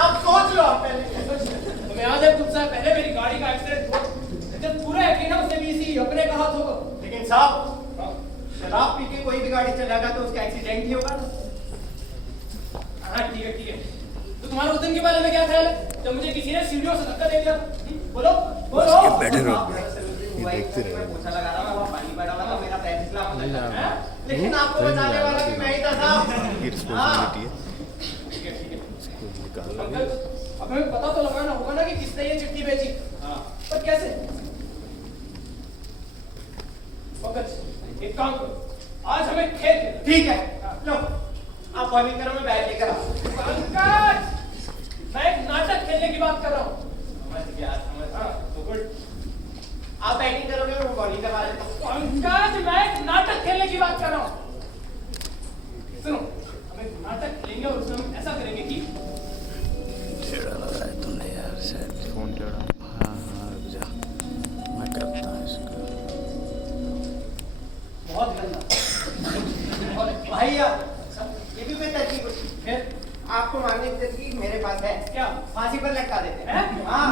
साहब सोच लो आप पहले। तुम्हें याद है कुछ साल पहले मेरी गाड़ी का एक्सीडेंट हुआ, जब पूरा यकीन है उसने भी इसी अपने का हाथ होगा। लेकिन साहब शराब पी के कोई भी गाड़ी चलाएगा तो उसका एक्सीडेंट ही होगा ना। हाँ ठीक है ठीक है। तो तुम्हारा उस दिन के बारे में क्या ख्याल है जब मुझे किसी ने सीढ़ियों से धक्का दे दिया? बोलो बोलो। बैठे रहो। देखते रहे। पोछा लगा रहा था, पानी पड़ा हुआ था, मेरा फैसला होता है। लेकिन आपको बचाने वाला भी मैं ही था साहब। ये रिस्पांसिबिलिटी है। ठीक है ठीक है। इसको निकालना अंकल, अब हमें पता तो लगाना होगा ना कि किसने ये चिट्ठी भेजी। हाँ। पर कैसे? पंकज, एक काम करो, आज हमें खेल खेलना। ठीक है, लो आप फर्नीचर में बैठ लेकर आओ। पंकज, मैं एक नाटक खेलने की बात कर रहा हूँ। समझ गया, समझ गया। हाँ, तो गुड। आप बैटिंग करोगे, वो बॉलिंग करवा देता हूँ। पंकज, मैं एक नाटक खेलने की बात कर रहा हूँ। सुनो, हम एक नाटक खेलेंगे और उसमें हम ऐसा करेंगे कि टेढ़ा लग रहा है तुमने यार, शायद फोन टेढ़ा। हाँ हाँ रुक जा, मैं करता हूँ इसको। बहुत गंदा। भैया ये भी कोई तरकीब होती है। फिर आपको मारने की तरकीब मेरे पास है। क्या? फांसी पर लटका देते हैं? हाँ,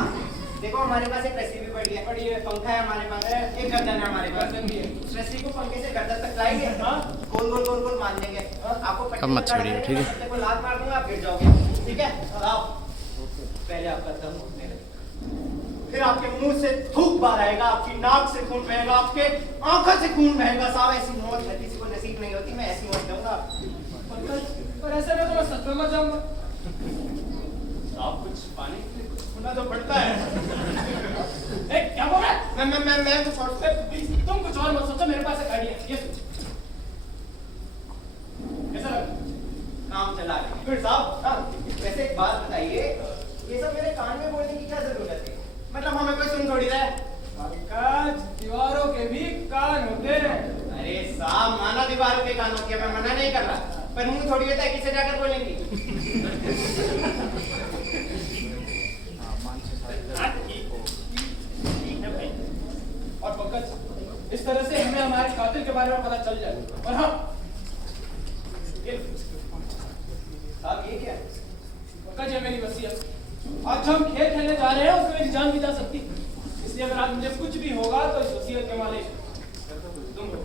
देखो हमारे पास एक रस्सी भी पड़ी है। पड़ी है। पंखा है हमारे पास, एक गर्दन है हमारे पास। गर्दन भी है। उस रस्सी को पंखे से गर्दन तक लाएंगे। हाँ। गोल गोल गोल गोल मान देंगे। आपको पट्टी अब मत में गाड़ छेड़िए, देंगे, ठीक है? मैं पट्टे को लात मार दूंगा, आप गिर जाओगे। ठीक है? आओ। पहले आपका दम घुटने लगे, फिर आपके मुंह से थूक बाहर आएगा, आपकी नाक से खून बहेगा, आपके आंखों से खून बहेगा। साहब ऐसी मौत हर किसी को नसीब नहीं होती, मैं ऐसी मौत दूंगा। पंकज, पर ऐसे में तो मैं सच में मर जाऊंगा। आप कुछ पाने के लिए कुछ होना तो पड़ता है। ए, क्या बोल रहा है? मैं तो शॉर्ट से प्लीज तुम कुछ और मत सोचो, मेरे पास एक आइडिया है। ये सोचो, कैसा लगा? काम चला रहे फिर साहब। हाँ, वैसे एक बात बताइए, ये सब मेरे कान में बोलने की क्या जरूरत है? मतलब हमें कोई सुन थोड़ी रहा है। पंकज, दीवारों के भी कान होते हैं। अरे साहब, माना दीवारों के कान होती है, मैं मना नहीं कर रहा, पर मुंह थोड़ी होता है, किसे जाकर बोलेंगी? और पंकज, इस तरह से हमें हमारे कातिल के बारे में पता चल जाए। और हाँ, साहब ये क्या है? पंकज, ये मेरी वसीयत। आज जो हम खेल खेलने जा रहे हैं उसमें मेरी जान भी जा सकती, इसलिए अगर आज मुझे कुछ भी होगा तो इस वसीयत के मालिक तुम हो।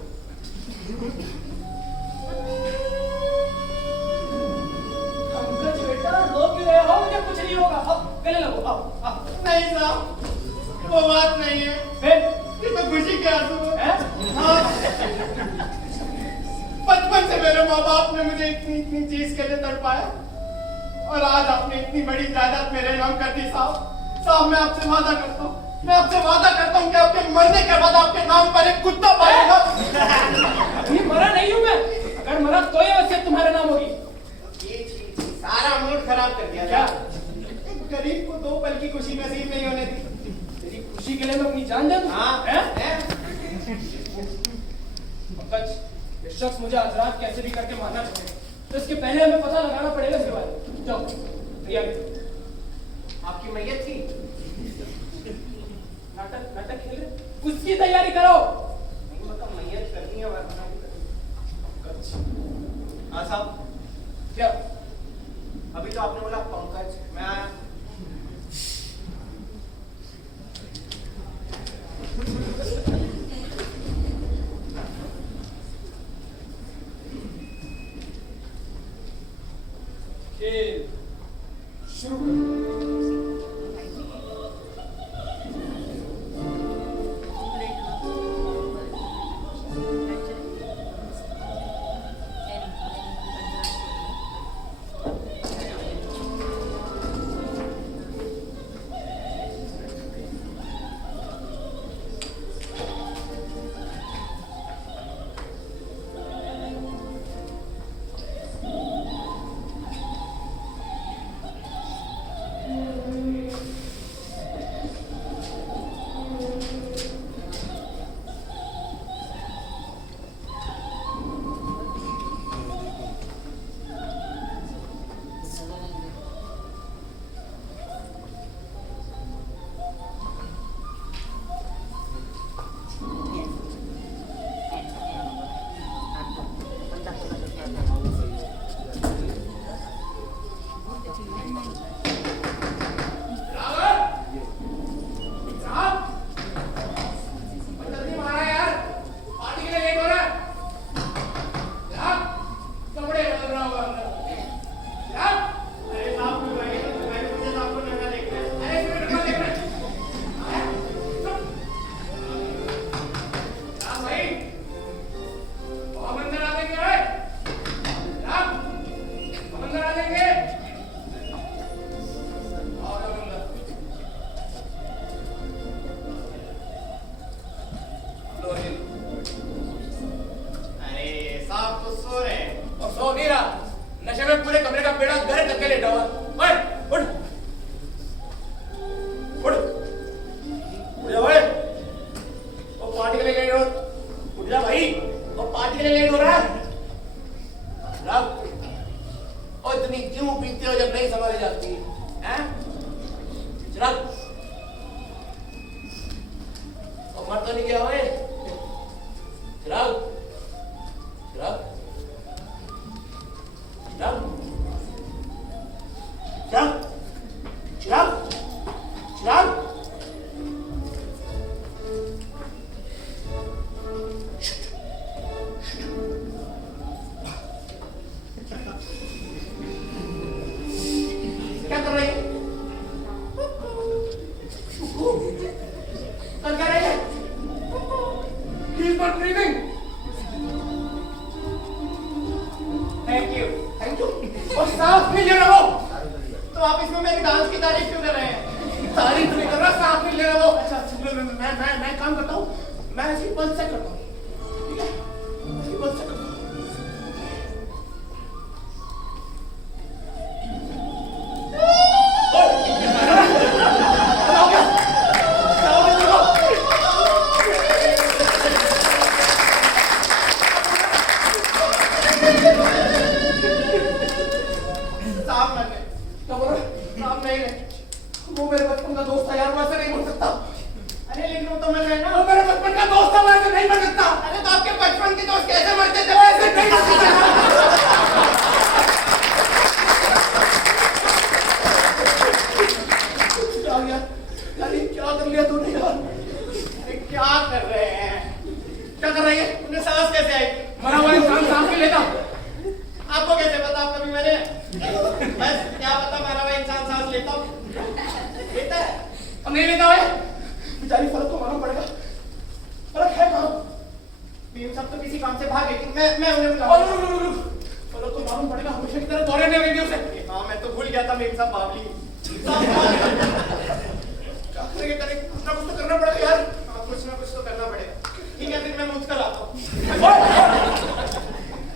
पंकज बेटा, रो क्यों रहे हो? मुझे कुछ नहीं होगा। अब गले लगो, अब नहीं साहब, वो बात नहीं है। फिर ये तो खुशी के आंसू है। हैं? हाँ, बचपन से मेरे माँ बाप ने मुझे इतनी इतनी चीज के लिए तड़पाया, और आज आपने इतनी बड़ी जायदाद मेरे नाम कर दी। साहब साहब, मैं आपसे वादा करता हूँ, मैं आपसे वादा करता हूँ कि आपके मरने के बाद आपके नाम पर एक कुत्ता पालेगा। अभी मरा नहीं हूं मैं, अगर मरा तो ये वसीयत तुम्हारे नाम होगी। ये चीज सारा मूड खराब कर दिया। क्या? एक गरीब को 2 पल की खुशी नसीब नहीं होने दी। तेरी खुशी के लिए मैं अपनी जान दे दूं? हाँ, हैं? हैं? पंकज, ये शख्स मुझे आज रात कैसे भी करके मारना चाहेगा, तो इसके पहले हमें पता लगाना पड़ेगा इसके बारे में। जाओ तैयारी करो। आपकी मैयत थी? नाटक खेले, उसकी तैयारी करो। नहीं, मतलब मैयत करनी है, वरना नहीं करनी। हाँ साहब, क्या? अभी तो आपने बोला पंकज, मैं आया। खेल शुरू करो। हैं? चिराग, अब मर तो नहीं गया होए? चिराग, चिराग, चिराग, चिराग, चिराग, चिराग। क्या कर रही है? कर क्या रही है? He is not breathing. Thank you. Thank you. और सांस नहीं ले रहा वो। तो आप इसमें मेरे डांस की तारीफ क्यों कर रहे हैं? तारीफ नहीं कर रहा, सांस नहीं ले रहा वो। अच्छा, मैं काम करता हूँ। मैं ऐसी पल्स चेक करता हूँ। ठीक है? ऐसी पल्स चेक करता हूँ। वो मेरे बचपन का दोस्त था यार, वो ऐसे नहीं बन सकता। अरे लेकिन वो तो मर गए ना। वो मेरे बचपन का दोस्त था, वो ऐसे नहीं बन सकता। अरे तो आपके बचपन के दोस्त कैसे मरते थे? ऐसे नहीं बन सकता। यार ये क्या कर लिया तूने यार? अरे क्या कर रहे हैं? क्या कर रही है? उन्हें सांस कैसे आई? मरा हुआ इंसान सांस नहीं लेता। आपको कैसे पता? आप कभी मरे? बस क्या पता मरा हुआ इंसान सांस लेता लेता है? अब नहीं लेता है? बेचारी फलक को मालूम पड़ेगा। फलक है कहाँ? भीम साहब तो किसी काम से भागे। मैं उन्हें बुलाऊंगा। फलक को मालूम पड़ेगा, हमेशा की तरह दौड़े नहीं रेडियो से। हाँ मैं तो भूल गया था भीम साहब बावली। क्या करेंगे? कुछ ना कुछ तो करना पड़ेगा यार। हाँ कुछ ना कुछ तो करना पड़ेगा। ठीक है फिर मैं मुझ कर आता हूँ।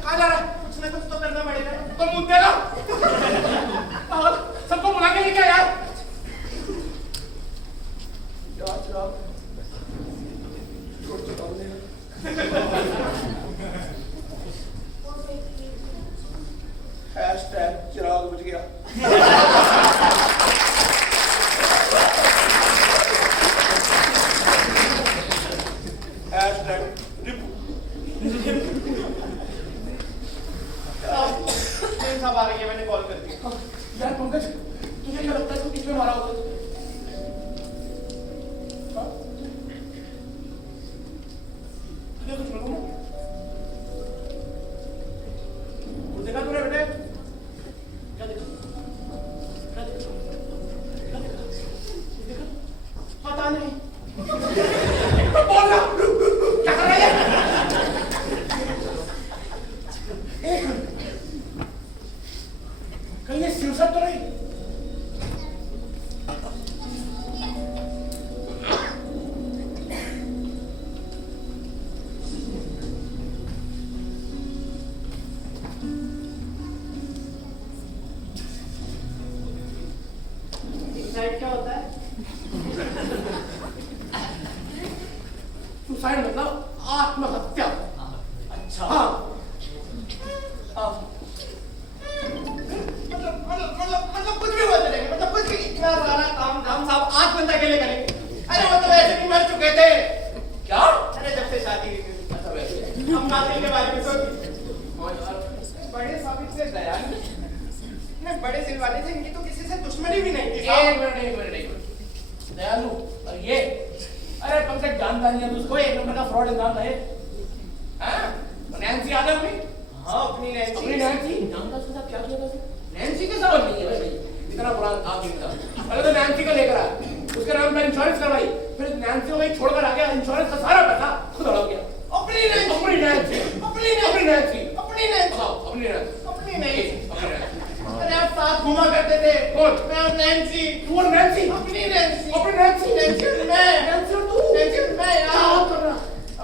कहाँ जा रहा है? कुछ ना कुछ तो करना पड़ेगा। तो मुझ देगा। सबको बुला के लेके यार। हैशटैग चिराग बुझ गया। हैशटैग रिपू। भीम साहब आ रही है, मैंने कॉल कर दिया। यार पंकज, तुझे क्या लगता है तू किसमें मारा होगा? तुझे कुछ मालूम है? कुछ देखा तूने बेटे? क्या देखा? क्या देखा? क्या देखा? कुछ देखा? पता नहीं। बोल ना! क्या कर रही है? एक मिनट। कहीं ये सिरसट तो नहीं? सुसाइड क्या होता है? सुसाइड मतलब आत्महत्या। अच्छा। हाँ। हाँ। मतलब कुछ भी बोल देंगे। मतलब कुछ भी इतना सारा काम साहब 8 बंदा अकेले करेंगे। अरे वो तो वैसे भी मर चुके थे। क्या? अरे जब से शादी हुई थी। अच्छा वैसे। हम कातिल के बारे में सोच। हाँ यार। बड़े साबित से दयालु। नहीं बड़े दिल वाले थे, इनकी तो किसी से दुश्मनी भी नहीं थी। एक मिनट। दयालु और ये, अरे पंकज जानता नहीं है उसको, एक नंबर का फ्रॉड इंसान था ये। हाँ? नैन्सी याद है अपनी? हाँ अपनी अपनी नैन्सी जानता उसके साथ क्या किया था उसने? नैन्सी के साथ नहीं है भाई, इतना पुराना था नहीं था। पहले तो नैन्सी को लेकर आया, उसके नाम पर इंश्योरेंस करवाई, फिर नैन्सी को वहीं छोड़कर आ गया, इंश्योरेंस का सारा पैसा खुद उड़ा गया। अपनी नैन्सी। अपनी नैन्सी। अपनी नैन्सी। अपनी नैन्सी। अपनी नैन्सी। अपनी नैन्सी। अपनी नैन्सी। अपनी नैन्सी। अरे आप साथ घुमा करते थे। कौन? मैं और नैन्सी। तू और नैन्सी? अपनी नैन्सी। अपनी नैन्सी? नैन्सी और मैं। नैन्सी और तू? नैन्सी और मैं यार। क्या बात कर रहा?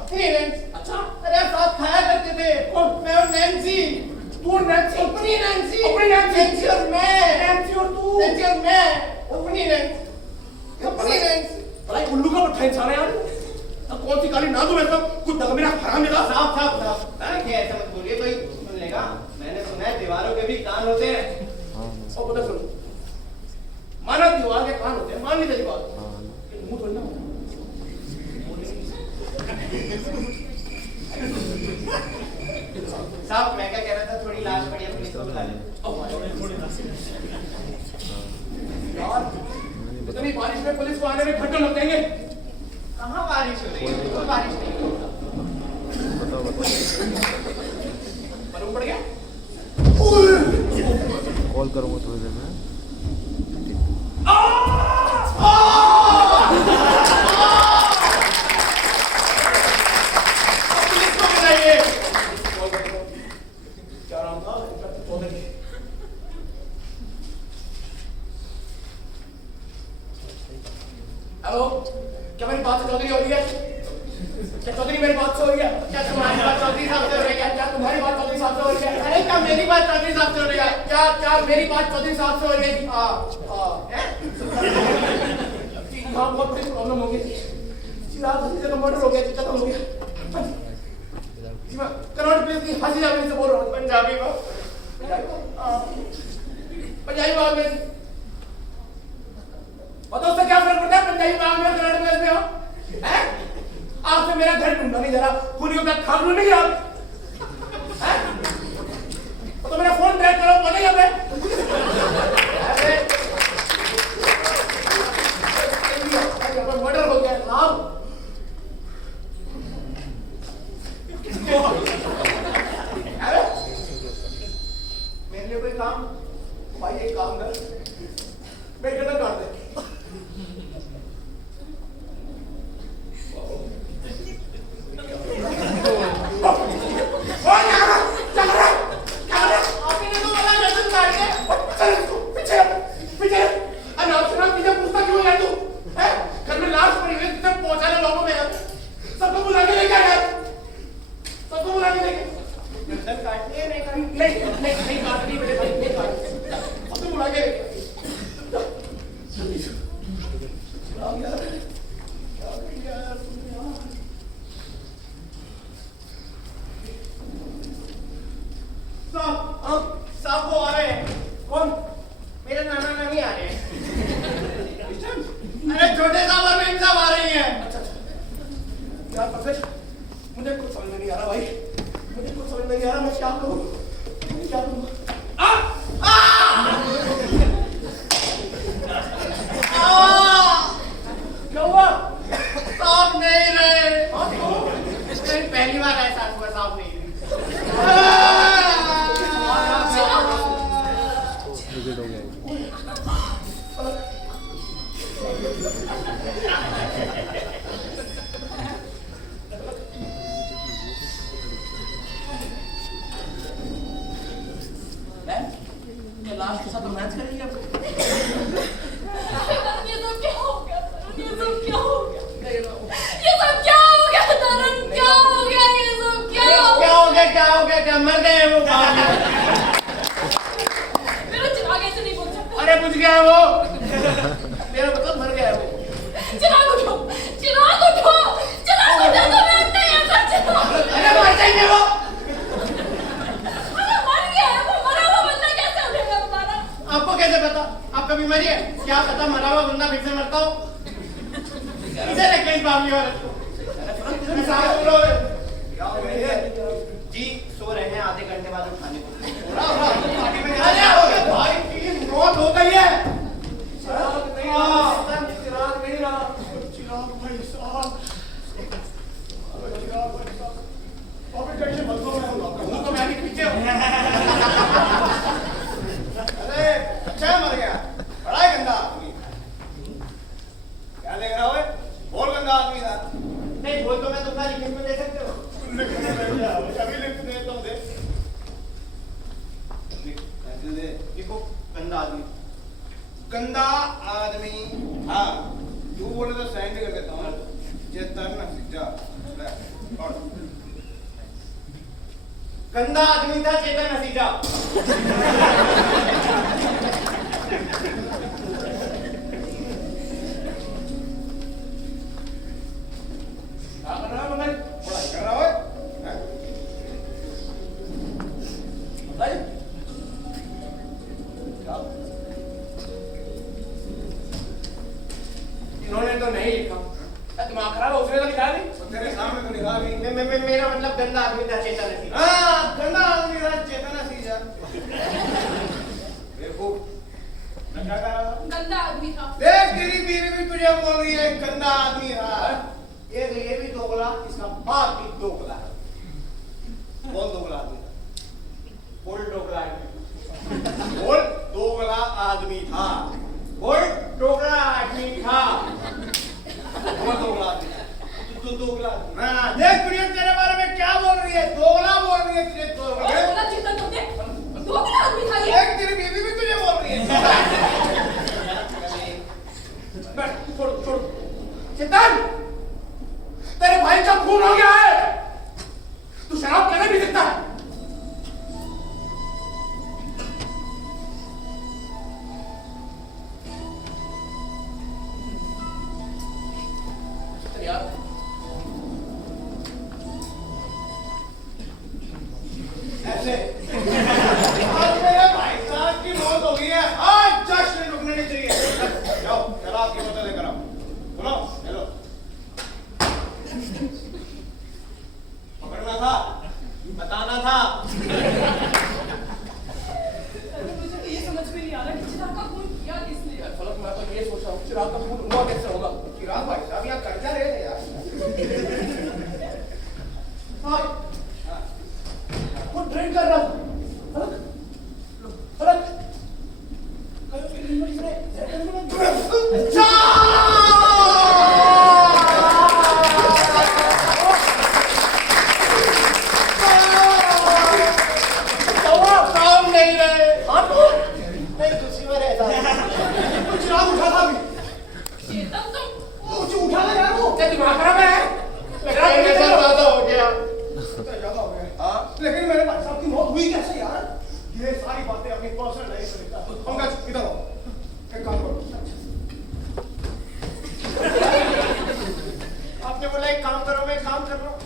अपनी नैन्सी। अच्छा। अरे आप साथ खाया करते थे। कौन? मैं और नैन्सी। तू और नैन्सी? अपनी नैन्सी। अपनी नैन्सी? नैन्सी और मैं। नैन्सी और तू? नैन्सी और मैं। अपनी नैन्सी। अपनी नैन्सी। भाई उल्लू का पट्टा इंसान है यार। अब कौन सी गाली ना दूं मैं तो कुछ दग मेरा हराम निकाल। साहब देखिए ऐसा मत बोलिए, कोई सुन लेगा। मैंने सुना है दीवारों के भी कान होते हैं। और पता सुन, गवार के कान होते हैं, मान ली तेरी बात। हाँ मुंह थोड़ी ना साहब मैं क्या कह रहा था, थोड़ी लाश पड़ी है, पुलिस को बुला ले। यार इतनी बारिश में पुलिस को आने में घंटों लग जाएंगे। कहाँ बारिश हो रही है? बिल्कुल बारिश नहीं हो रही। बताओ मालूम पड़ गया? कॉल करूँगा थोड़ी देर में। पुलिस को बुलाइए। क्या नाम था? चौधरी। हेलो, क्या मेरी बात चौधरी हो रही है? क्या चौधरी मेरी बात से हो रही है? क्या तुम्हारी बात चौधरी साहब से हो रही है? क्या तुम्हारी बात चौधरी साहब से हो रही है? अरे क्या मेरी बात चौधरी साहब से हो रही है? क्या मेरी बात चौधरी साहब से हो रही है? हाँ, बहुत बड़ी प्रॉब्लम हो गई। चिराग हसीजा का मर्डर हो गया, खत्म हो गया। जी मैं कन्नड़ प्लेस की हसीजा में से बोल रहा हूँ। पंजाबी को पंजाबी बाग में। और दोस्तों क्या फर्क पड़ता है पंजाबी बाग में और कन्नड़ प्लेस में? हो हैं? आपसे मेरा घर ढूंढना नहीं जरा, खुलियों का खाम ढूंढ नहीं आप? हैं? तो मेरा फोन ट्रैक करो, पता ही हमें। मर्डर हो गया साहब। मेरे लिए कोई काम भाई, एक काम कर, मेरे गर्दन काट दे। साहब वो आ रहे हैं। कौन? मेरे नाना नानी आ रहे हैं। अरे छोटे साहब और मेम साहब आ रही हैं। अच्छा यार परफेक्ट, मुझे कुछ समझ में नहीं आ रहा भाई, मुझे कुछ समझ में नहीं आ रहा, मैं क्या करूं, मैं क्या करूं? क्या हुआ? साहब नहीं रहे। नहीं, पहली बार ऐसा हुआ, साहब नहीं रहे। विकेट हो गया। मैं लास्ट के साथ मैच करेंगे आप? ये सब क्या हो गया? ये सब क्या हो गया? ये सब क्या हो गया? तरन क्या हो गया? ये सब क्या हो गया? क्या हो गया? क्या हो गया? क्या मर गए वो? मेरा चिराग ऐसे नहीं बोल सकता। अरे बुझ गया है वो, मेरा मतलब मर गया है वो। चिराग उठो, चिराग उठो, चिराग उठो तो मैं नहीं आता चिराग। अरे मर जाएंगे वो। अरे मर गया है वो, मरा हुआ बंदा कैसे उठेगा दोबारा? आपको कैसे पता? आप कभी मरिए? क्या पता मरा हुआ बंदा फिर से मरता हो। इसे लेके इस बावली औरत को। साहब बोलो। जी सो रहे हैं, आधे घंटे बाद उठाने को। अरे भाई की मौत हो गई है। चिराग नहीं रहा, चिराग नहीं रहा, चिराग भाई साहब, चिराग भाई साहब, अबे कैसे बदलो मैं हूँ तो मैं भी पीछे हूँ। अरे अच्छा मर गया, बड़ा ही गंदा आदमी। क्या देख रहा हो? बहुत गंदा आदमी था। नहीं बोल तो मैं तुम्हारी लिखित में दे सकते हो। कभी लिख देता हूँ दे। लिखो गंदा आदमी। गंदा आदमी। हाँ तू बोले तो साइन कर देता हूँ। ये तरना जा और गंदा आदमी था चेतन हसीजा। क्या कर रहा है मगर? पढ़ाई कर रहा है हैं? भाई क्या? उन्होंने तो नहीं लिखा। दिमाग खराब है, उसने तो लिखा नहीं। तो तेरे सामने तो लिखा भी। मेरा मतलब गंदा आदमी था, चेता नहीं। हाँ, गंदा आदमी था, चेतना सी जा। बेवकूफ। मैं क्या कह रहा था? गंदा आदमी था। देख तेरी बीवी भी तुझे बोल रही है गंदा आदमी था। ये भी दोगला, इसका बाप भी दोगला है। कौन दोगला आदमी था? बोल डोगला आदमी। बोल दोगला आदमी था। बोल डोगला आदमी था। कौन दोगला आदमी था? तू दोगला आदमी। हाँ, देख दुनिया तेरे बारे में क्या बोल रही है? दोगला बोल रही है तुझे, दोगला। बोला चेतन तुमने दोगला आदमी था ये। देख तेरी बीवी भी तुझे बोल रही है। बैठ, छोड़ छोड़। चेतन, तेरे भाई का खून हो गया है। तू शराब कैसे पी सकता है? यार ऐसे आज मेरे भाई साहब की मौत हो गई है। आज जश्न रुकने नहीं चाहिए। जाओ शराब की बोतल लेकर आओ। बोलो हेलो। पकड़ना था, बताना था। मुझे तो ये समझ में नहीं आ रहा कि चिराग का खून किया किसने। यार फलक, मैं तो ये सोच रहा हूँ चिराग का खून हुआ कैसे होगा? चिराग भाई साहब यहाँ कर क्या रहे थे यार? हाँ, वो ड्रिंक कर रहा था। फलक, फलक, कहीं पे ड्रिंक नहीं करे। काम नहीं रहे। हाँ तो नहीं दूसरी बार ऐसा। चिराग उठा था अभी। चेतन तुम मुझे उठा ले यार वो। क्या दिमाग खराब है? ऐसा ज्यादा हो गया। ज्यादा हो गया। हाँ, लेकिन मेरे भाई साहब की मौत हुई कैसे यार? ये सारी बातें अपनी पर्सनल लाइफ में लिखता है। पंकज इधर आओ। एक काम करो। आपने बोला एक काम करो, मैं काम कर रहा हूँ।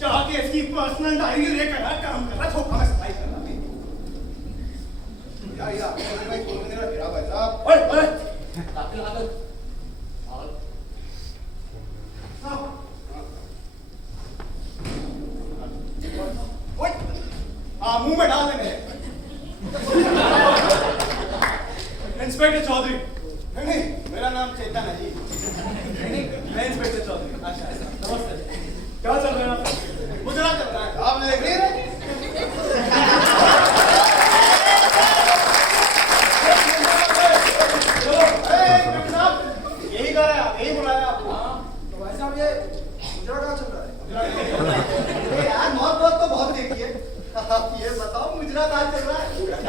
जाके इसकी पर्सनल डायरी लेकर आ, काम कर रहा। छोटा मैं सफाई कर रहा। यार मैं खोल नहीं रहा चिराग भाई साहब। ओए, ओए, ताकि लगा दो। और हाँ। ओए, हाँ मुंह में डाल दे मेरे। इंस्पेक्टर चौधरी। नहीं, मेरा नाम चेतन है जी। नहीं, मैं इंस्पेक्टर चौधरी। अच्छा नमस्ते। क्या चल रहा है? मुझे ना चल रहा है। आप देख रही हैं? यही कर रहा है आप, यही बुलाया आपको। तो भाई साहब ये गुजरा कहाँ चल रहा है? अरे यार मौत तो बहुत देखी है। आप ये बताओ मुजरा कहाँ चल रहा है?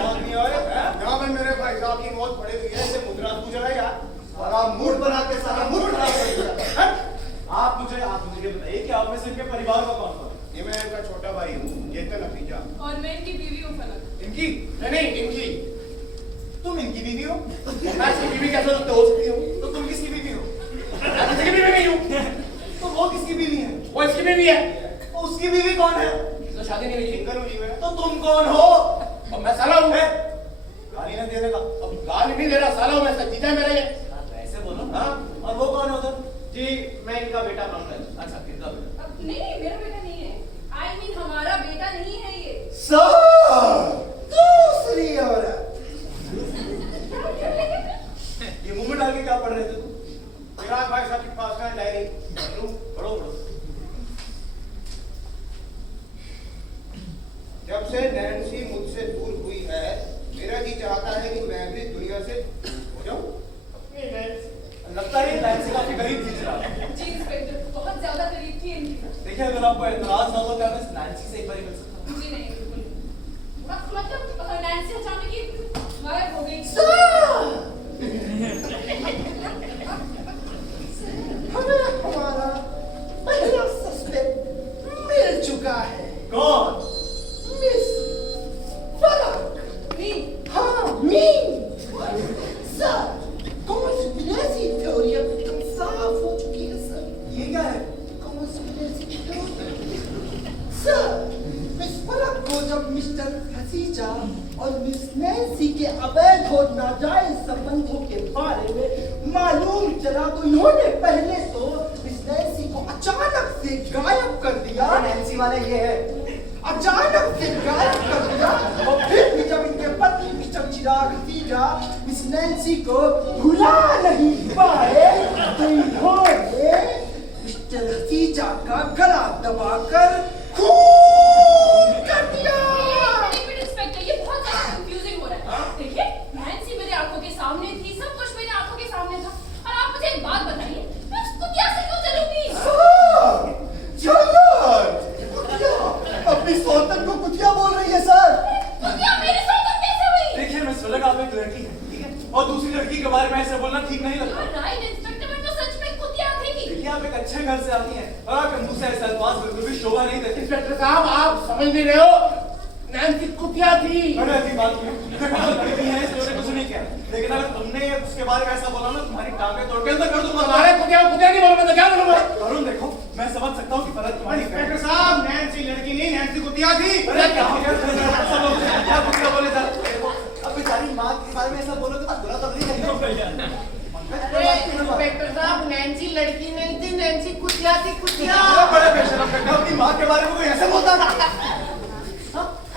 आदमी और यहाँ पे मेरे भाई साहब की मौत पड़ी हुई है, इसे मुद्रा गुजरा है यार। और आप मूड बना के सारा मूड खराब कर दिया। हट! आप मुझे ये बताइए कि आप में से इनके परिवार का कौन कौन है? ये मैं इनका छोटा भाई हूँ, चेतन अफीजा। और मैं इनकी बीवी हूँ फलक। इनकी? नहीं, इनकी। तुम इनकी बीवी हो? मैं इसकी बीवी कैसे हो सकती हूँ? तो तुम किसकी बीवी हो? मैं किसी की बीवी नहीं हूँ। तो वो किसकी बीवी है? वो इसकी बीवी है। तो उसकी बीवी कौन है? तो शादी नहीं हुई। सिंगल हुई है। तो तुम कौन हो? अब मैं साला हूँ। गाली न देने का। अब गाली नहीं दे रहा, साला हूँ मैं, जीता है मेरा ये। ऐसे बोलो। हाँ, और वो कौन है उधर? जी मैं इनका बेटा पंकज। अच्छा किसका बेटा? नहीं मेरा बेटा नहीं है। I mean हमारा बेटा नहीं है ये। सो दूसरी औरत। ये मुंह में डाल के क्या पढ़ रहे थे तुम? चिराग भाई साहब की पर्सनल डायरी। पढ़ो पढ़ो। जब से नैन्सी मुझसे दूर हुई है, मेरा जी चाहता है कि मैं भी दुनिया से हो जाऊं। लगता है नैन्सी काफी करीब थी चिराग। जी इंस्पेक्टर बहुत ज्यादा करीब थी इनकी। देखिए अगर आपको एतराज ना हो तो मैं नैन्सी से एक बार मिल सकता हूँ। जी नहीं बिल्कुल। मतलब नैन्सी अचानक ही गायब हो गई। हमें हमारा पहला सस्पेक्ट मिल चुका है। कौन? मिस फलक। नहीं हाँ, मी। सर, कॉन्स्पिरेसी थ्योरी अब एकदम साफ हो चुकी है सर। ये क्या है? Conspiracy theory. सर, मिस फलक को जब मिस्टर हसीजा और मिस नैन्सी के अवैध और नाजायज संबंधों के बारे में मालूम चला तो इन्होंने पहले तो मिस नैन्सी को अचानक से गायब कर दिया। नैन्सी वाला ये है, अचानक से गायब कर दिया। और फिर भी जब इनके पति मिस्टर चिराग हसीजा मिस नैन्सी को भुला नहीं पाए तो इन्होंने मिस्टर हसीजा का गला दबाकर खून कर दिया। इंस्पेक्टर, ये बहुत ज्यादा कंफ्यूजिंग हो रहा है। देखिए, नैन्सी मेरे आंखों के सामने थी, सब कुछ मेरे आंखों के सामने था, और आप मुझे एक बात बताइए, मैं उस कुतिया से क्यों जलूंगी? अपनी सौतन को कुतिया बोल रही है सर। कुतिया मेरी सौतन कैसे हुई? देखिए मिस वलक, आप एक लड़की हैं, ठीक है, और दूसरी लड़की के बारे में ऐसे बोलना ठीक नहीं लगता। राइट इंस्पेक्टर, मैं तो सच में कुतिया थी। देखिए आप एक अच्छे घर से आती हैं और आपके मुंह से ऐसे अल्फाज बिल्कुल भी शोभा नहीं देते। इंस्पेक्टर साहब, आप समझ नहीं रहे हो, नैन्सी कुतिया थी। मैंने ऐसी बात की लड़की है, इसलिए कुछ नहीं किया, लेकिन अगर तुमने उसके बारे में ऐसा बोला ना, तुम्हारी टांगें तोड़ के अंदर कर दूंगा। हमारे कुतिया नहीं बोलूंगा तो क्या बोलूंगा? अरुण देखो, मैं समझ सकता हूँ कि फर्क तुम्हारी इंस्पेक्टर साहब, नैन्सी लड़की नहीं, नैन्सी कुतिया थी। अरे क्या हो गया? क्या कुतिया बोले जा? अब बेचारी माँ के बारे में ऐसा बोलो तो बुरा तो नहीं लगेगा। इंस्पेक्टर साहब, नैन्सी लड़की नहीं थी, नैन्सी कुतिया थी, कुतिया। बड़े बेशरम बेटा, अपनी माँ के बारे में कोई ऐसे बोलता था?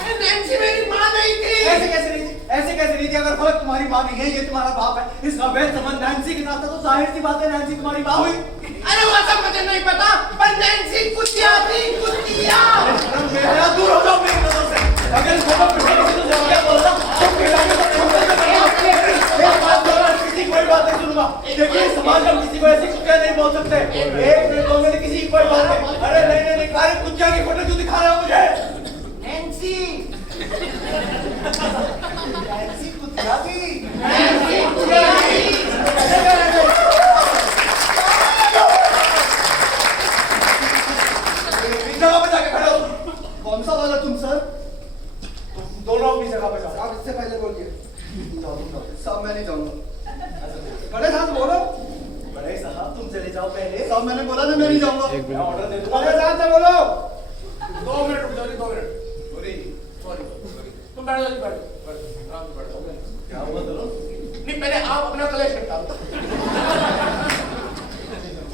अरे नैन्सी मेरी माँ नहीं थी। ऐसे कैसे नहीं थी? ऐसे कैसे नहीं थी? अगर फर्क तुम्हारी माँ नहीं है, ये तुम्हारा बाप है, इसका वैध संबंध नैन्सी के साथ था, तो जाहिर सी बात है नैन्सी तुम्हारी माँ हुई। अरे वो सब मुझे नहीं पता, पर नैन्सी कुतिया थी, कुतिया। मेरा दूर हो जाओ मेरी नजर से। अगर इसको मैं पिछले किसी को जवाब क्या बोलता, तो मेरा भी तो नहीं बोलता। एक बात बोलना, किसी कोई बात नहीं सुनूंगा। देखिए समाज में किसी को ऐसी कुतिया नहीं बोल सकते। एक मिनट दो मिनट किसी की कोई बात नहीं। अरे नहीं नहीं, खाली कुतिया की फोटो क्यों दिखा रहे हो मुझे? नैन्सी नैन्सी कुतिया थी। नैन्सी कुतिया थी। जगह पे जाके खड़े हो। कौन सा वाला तुम सर? तुम दोनों अपनी जगह पे जाओ। आप इससे पहले बोलिए। साहब मैं नहीं जाऊंगा। बड़े साहब बोलो। बड़े साहब तुम चले जाओ पहले। साहब मैंने बोला था मैं नहीं जाऊंगा। मैं ऑर्डर दे दूंगा। बड़े साहब से बोलो। 2 मिनट रुक जाओ, 2 मिनट। सॉरी, तुम बैठ जाओ, बैठ आराम से बैठ जाओ। क्या हुआ दोनों? नहीं, पहले आप अपना कलेश निकालो।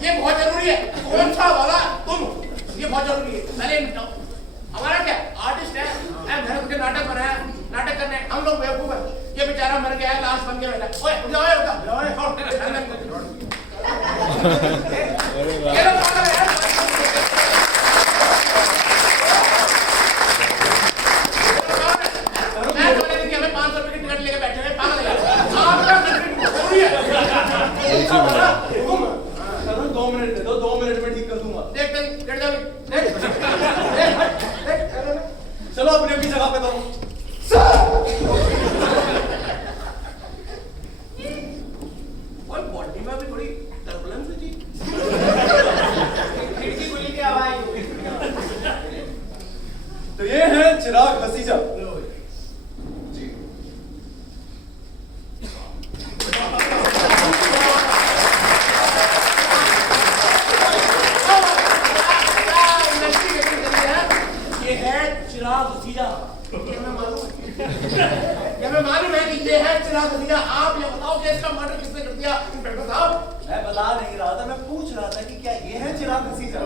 ये बहुत जरूरी है। कौन सा वाला तुम? ये बहुत जरूरी है, पहले निपटाओ। हमारा क्या आर्टिस्ट है, घर के नाटक बनाया, नाटक करने हम लोग बेवकूफ है। ये बेचारा मर गया है, लाश बन के बैठा। ओए उठ जाओ, उठ जाओ। ये लोग पागल है यार। मैं समझ नहीं कि हमें 500 रुपए की टिकट लेके बैठे हैं, पागल है। आपका कंट्रीब्यूशन जरूरी है। करो 2 मिनट दे दो, 2 मिनट में ठीक कर दूंगा। देखते ही डर जाओ। चलो अपनी अपनी जगह पे दोनों। और बॉडी में भी थोड़ी टर्बुलेंस थी। खिड़की खुली की आवाज हुई। तो ये है चिराग हसीजा। जी। ये है चिराग हसीजा। ये मैं मालूम है कि ये है चिराग हसीजा। आप ये बताओ कि इसका मर्डर किसने कर दिया? इंस्पेक्टर साहब, मैं बता नहीं रहा था, मैं पूछ रहा था कि क्या ये है चिराग हसीजा?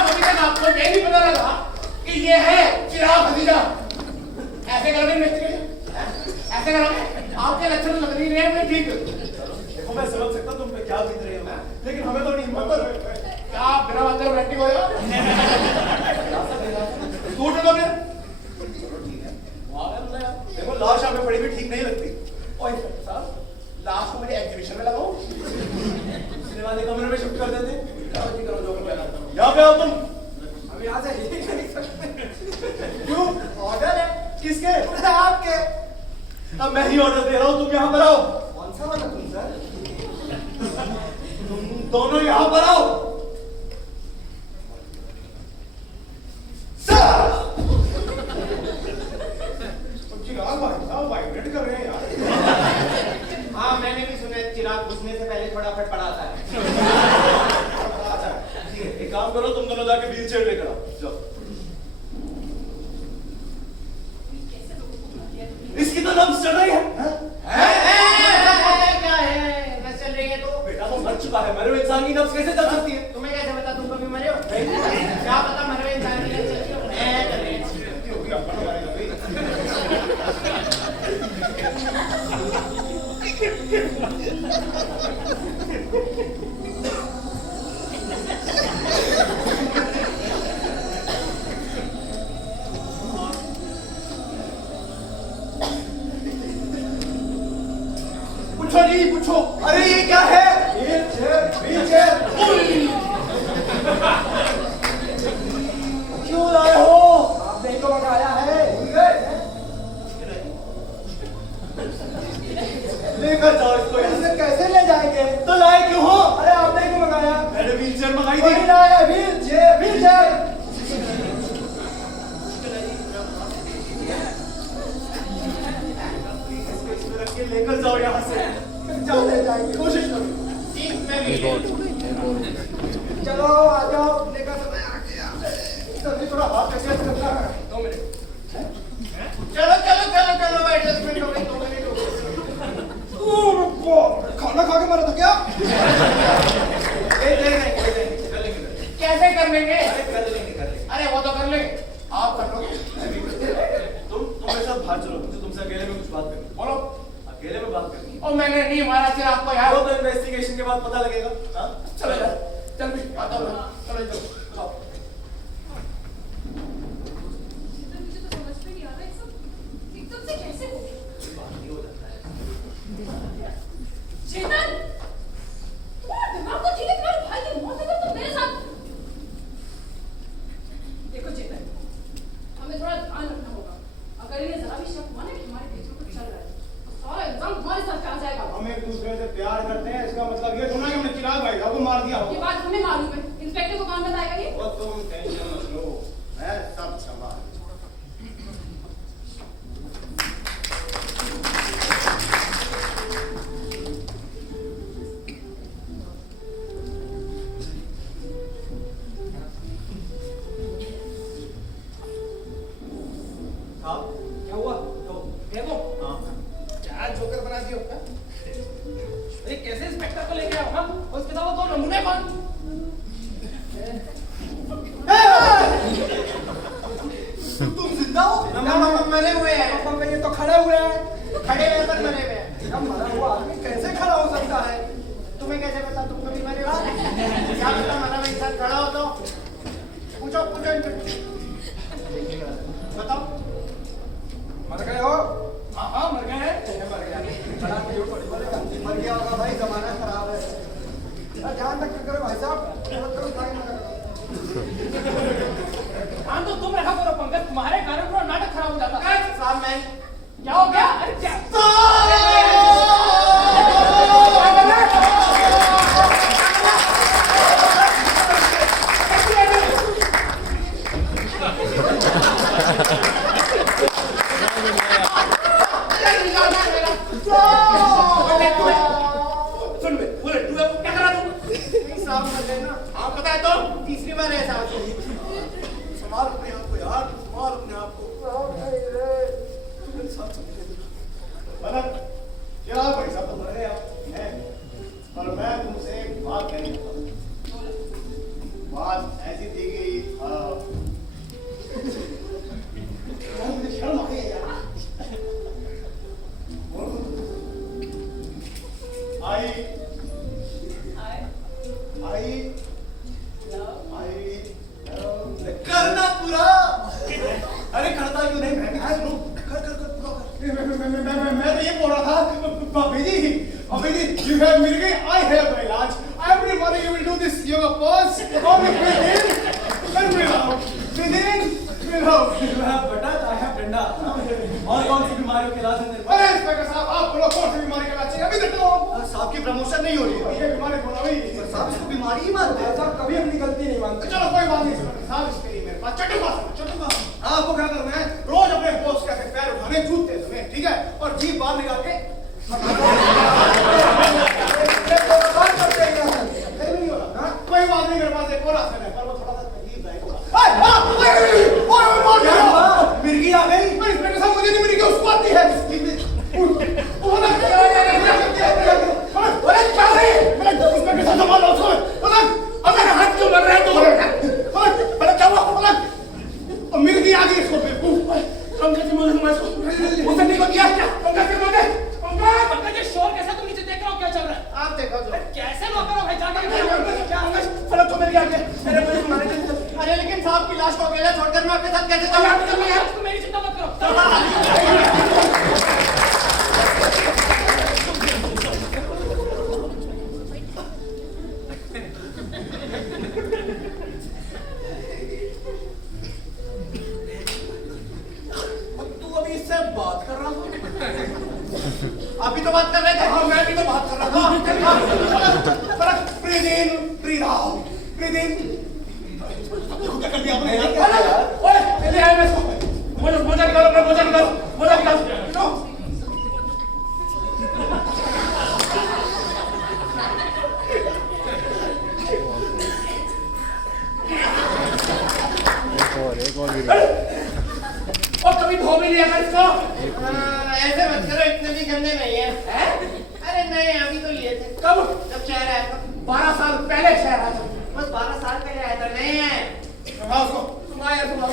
अभी तक आपको ये नहीं पता लगा कि ये है चिराग हसीजा। ऐसे करोगे इन्वेस्टिगेशन? ऐसे करोगे? आपके लक्षण लग नहीं रहे हैं ठीक। देखो मैं समझ सकता हूँ तुम पे क्या बीत रही हो, लेकिन हमें थोड़ी हिम्मत कर। क्या आप बिना बात करे रेडी हो जाओ? सूट लो मेरे। देखो लाश यहाँ पे पड़ी हुई ठीक नहीं लगती। ओए इंस्पेक्टर साहब, लाश को मेरे एग्जीबिशन में लगाओ। सिनेमा वाले कमरे में शिफ्ट कर देते। करो जी, करो जो भी कहना है। यहाँ पे आओ तुम। अब यहाँ से हिल नहीं सकते। क्यों? ऑर्डर है। किसके? आपके। अब मैं ही ऑर्डर दे रहा हूँ, तुम यहाँ पर आओ। कौन सा वाला तुम सर? तुम दोनों यहाँ पर आओ। चिराग भाई साहब वाइब्रेट कर रहे हैं यार। हाँ मैंने भी सुना है चिराग घुसने से पहले फटाफट पड़ाता है। अच्छा, ठीक है, एक काम करो, तुम दोनों जाके व्हील चेयर लेकर आओ। जाओ। यही पूछो। अरे ये क्या है? व्हीलचेयर क्यों लाए हो? आपने तो मंगाया है। लेकर जाओ इसको, यहाँ से कैसे ले जाएंगे? तो लाए क्यों हो? अरे आपने क्यों मंगाया? मैंने व्हीलचेयर मंगाई थी। लाया व्हीलचेयर। लेकर जाओ यहाँ से, जाओ ले जाएंगे, कोशिश करो। चलो आ जाओ, लेकर समय आ गया। तभी थोड़ा हाथ कैसे करना है? 2 मिनट। चलो एडजस्टमेंट हो गई 2 मिनट हो गए। खाना खा के मरा था क्या? कैसे कर लेंगे? कर लेंगे। अरे वो तो कर लेंगे, आप कर लोगे। तुम मेरे साथ बाहर चलो, मुझे तुमसे अकेले में कुछ बात करनी है। बोलो। अकेले में बात करनी है। और मैंने नहीं मारा फिर आपको यार। वो तो इन्वेस्टिगेशन के बाद पता लगेगा। हाँ? चलो यार, चल भी आता हूँ। चलो चलो आओ। मुझे तो समझ में नहीं आ रहा है सब एकदम से कैसे हो गया। चेतन, तुम्हारा दिमाग तो ठीक है, तुम्हारे भाई की मौत अगर तुम मेरे साथ। देखो चेतन, हमें थोड़ा ध्यान रखना होगा। अगर इन्हें जरा भी शक हुआ ना कि हमारे बीच में कुछ चल रहा है, तो सारा इल्जाम तुम्हारे साथ पे आ जाएगा। हम एक दूसरे से प्यार करते हैं, इसका मतलब ये थोड़ा कि हमने चिराग भाई साहब को मार दिया हो। ये बात हमें मालूम है, इंस्पेक्टर को कौन बताएगा ये? वो तुम टेंशन मत लो, मैं सब संभाल। क्या हुआ? देखो। हाँ। क्या जोकर बना दिया होगा? अरे कैसे इंस्पेक्टर को लेके आओ? हाँ? और उसके साथ वो 2 नमूने कौन? तुम जिंदा हो? मरे हुए हैं। पापा ये तो खड़े हुए हैं। खड़े हुए पर मरे हुए हैं। क्या मरा हुआ आदमी कैसे खड़ा हो सकता है? तुम्हें कैसे पता? तुम कभी मरे हो? क्या पता मरा हुआ इंसान खड़ा हो तो? पूछो इनसे। बताओ। मर गए हो? हाँ मर गए हैं। मर गया। खड़ा क्यों थोड़ी बोलेगा? मर गया होगा भाई, जमाना खराब है। ध्यान रख करो भाई साहब, मत करो टाइम ना करो। हाँ तो तुम रखा करो पंकज, तुम्हारे कारण पूरा नाटक खराब हो जाता है। साहब मैं क्या हो गया? अरे क्या? सुन बे, बोले तू क्या करा तू? साहब मर गए ना। हाँ पता है तो? तीसरी बार ऐसा हो गया। संभाल अपने आप को यार, संभाल अपने आप को। मेरे साथ चल। मतलब चिराग भाई साहब तो मर गए अब हैं, पर मैं तुमसे एक बात कहनी चाहता हूँ। बात ऐसी थी कि यार मुझे शर्म आ गई है यार। करना पूरा। अरे करता क्यों नहीं? मैं भी सुनो। कर पूरा कर। मैं तो ये बोल रहा था भाभी जी you have मिर्गी, I have इलाज। Everybody you will do this yoga pose on the breathe in, breathe out। You have butter, I have डंडा। और कौन सी बीमारियों के इलाज है? अरे इंस्पेक्टर साहब आप बोलो कौन सी बीमारी का इलाज चाहिए? अभी तक तो साहब की प्रमोशन नहीं हो रही है। ये बीमारी बोला भाई। साहब इसको बीमारी ही मानते हैं। साहब कभी अपनी गलती नहीं मानते। चलो कोई बात नहीं साहब, इसके लिए मेरे पास चटुका आपको क्या करना है? रोज अपने बॉस के आगे पैर उठाने, जूते धोने, ठीक है? और जीभ बाहर निकाल के कोई बात नहीं, मेरे पास एक और आसन है, पर वो थोड़ा सा अजीब है। मिर्गी आ गई। इंस्पेक्टर साहब मुझे नहीं मिली, उसको आती है। अरे क्या है? इंस्पेक्टर साहब संभालो उसको। अगर हाथ क्यों लग रहा है तो अरे क्या हुआ? मिर्गी आ गई इसको बेवकूफ। पंकज मुझे उसे नहीं को दिया क्या? पंकज ये शोर कैसा? तुम नीचे देख रहे हो क्या चल रहा है? आप देखो तो। कैसे नौकर हो भाई? जाकर क्या पंकज? फलक तो मेरे आगे मेरे मुझे मारे। अरे लेकिन साहब की लाश को अकेला छोड़कर मैं आपके साथ कैसे जाऊँ? तुम मेरी चिंता मत करो। तो बात कर रहे थे। हाँ मैं भी तो बात कर रहा था। breathe in, breathe out, breathe in। क्या कर दिया आपने? ओए जल्दी आए मैं इसको मोजा निकालो अपना मोजा निकालो नो एक और गिर और कभी धो भी लिया कर इसको। ऐसे मत करो, इतने भी गंदे नहीं है। अरे नहीं, अभी तो लिए थे कब? जब शहर आया था। 12 साल पहले शहर आया था। बस 12 साल पहले आया था। नहीं है हाँ उसको। तुम आए तुम आओ।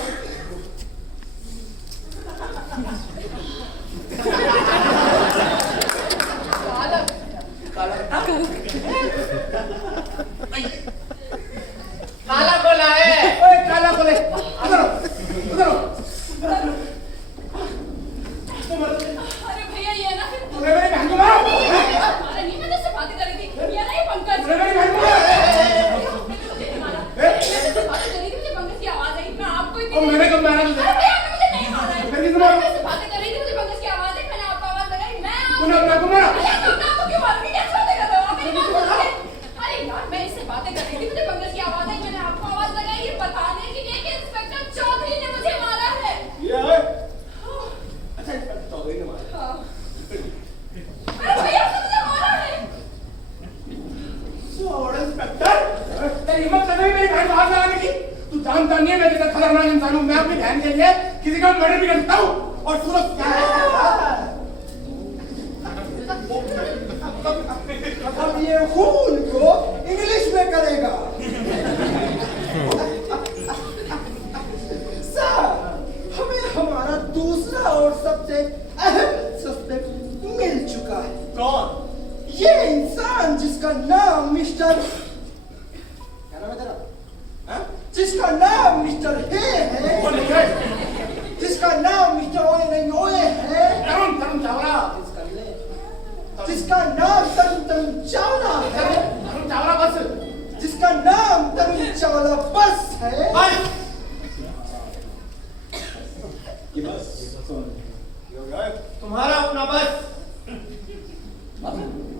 काला काला बोला है। ओए काला बोले उधर उधर अरे भैया ये ना फिर तूने मेरी बहन को मारा। अरे नहीं, मैं तुझसे बातें कर रही थी। ये ना ये पंकज। तूने मेरी बहन को मारा। मुझे नहीं मारा। मैं तुझसे बातें कर रही थी, मुझे पंकज की आवाज आई। मैं आपको और मैंने कब मारा तुझे? अरे भैया आपने मुझे नहीं मारा है। फिर किसने मारा? मैं तुझसे बातें कर रही थी, मुझे पंकज की आवाज आई। मैंने आपको आवाज लगाई। मैं तूने अपना को मारा। भैया तुमने आपको क्यों मारा? कैसे बातें कर रहे हो आप? मेरी बात सुनो। अरे यार मैं इससे बातें कर रही थी, मुझे पंकज की आवाज आई। मैंने आपको आवाज लगाई ये बताने के लिए कि इंस्पेक्टर चौधरी ने मुझे मारा है। ये है। अच्छा इंस्पेक्टर चौधरी ने मारा। हाँ। अरे भैया उसने मुझे मारा है। छोड़ इंस्पेक्टर। तेरी हिम्मत कर रही मेरी बहन को हाथ लगाने की? तू जानता नहीं है मैं कितना खतरनाक इंसान हूँ। मैं अपनी बहन के लिए किसी का मर्डर भी कर सकता हूँ। और सूरज क्या है? अब ये खून को इंग्लिश में करेगा। सर, हमें हमारा दूसरा और सबसे अहम सस्पेक्ट मिल चुका है। कौन? ये इंसान जिसका नाम मिस्टर क्या नाम है तेरा? हाँ? जिसका नाम मिस्टर हे है, कौन है? जिसका नाम मिस्टर ओए नहीं ओए है, तरुण तरुण चावला। जिसका नाम तरुण चावला है, तरुण चावला बस। जिसका नाम तरुण चावला बस है। ये बस। ये हो गया। तुम्हारा अपना बस।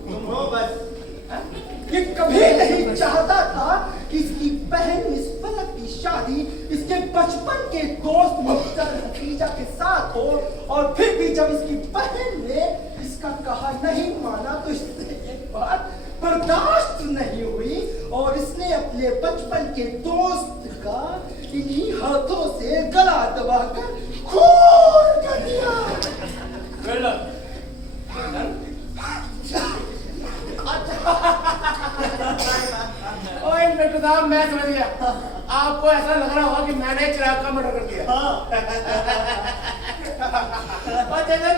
तुम हो बस। ये कभी नहीं चाहता था कि इसकी बहन मिस पलक की शादी इसके बचपन के दोस्त मिस्टर खतीजा के साथ हो, और फिर भी जब इसकी बहन ने इसका कहा नहीं माना तो इससे ये बात बर्दाश्त नहीं हुई और इसने अपने बचपन के दोस्त का इन्हीं हाथों से गला दबाकर खून कर दिया। ओए इंस्पेक्टर साहब मैं समझ गया। आपको ऐसा लग रहा होगा कि मैंने चिराग का मर्डर कर दिया। और चंदन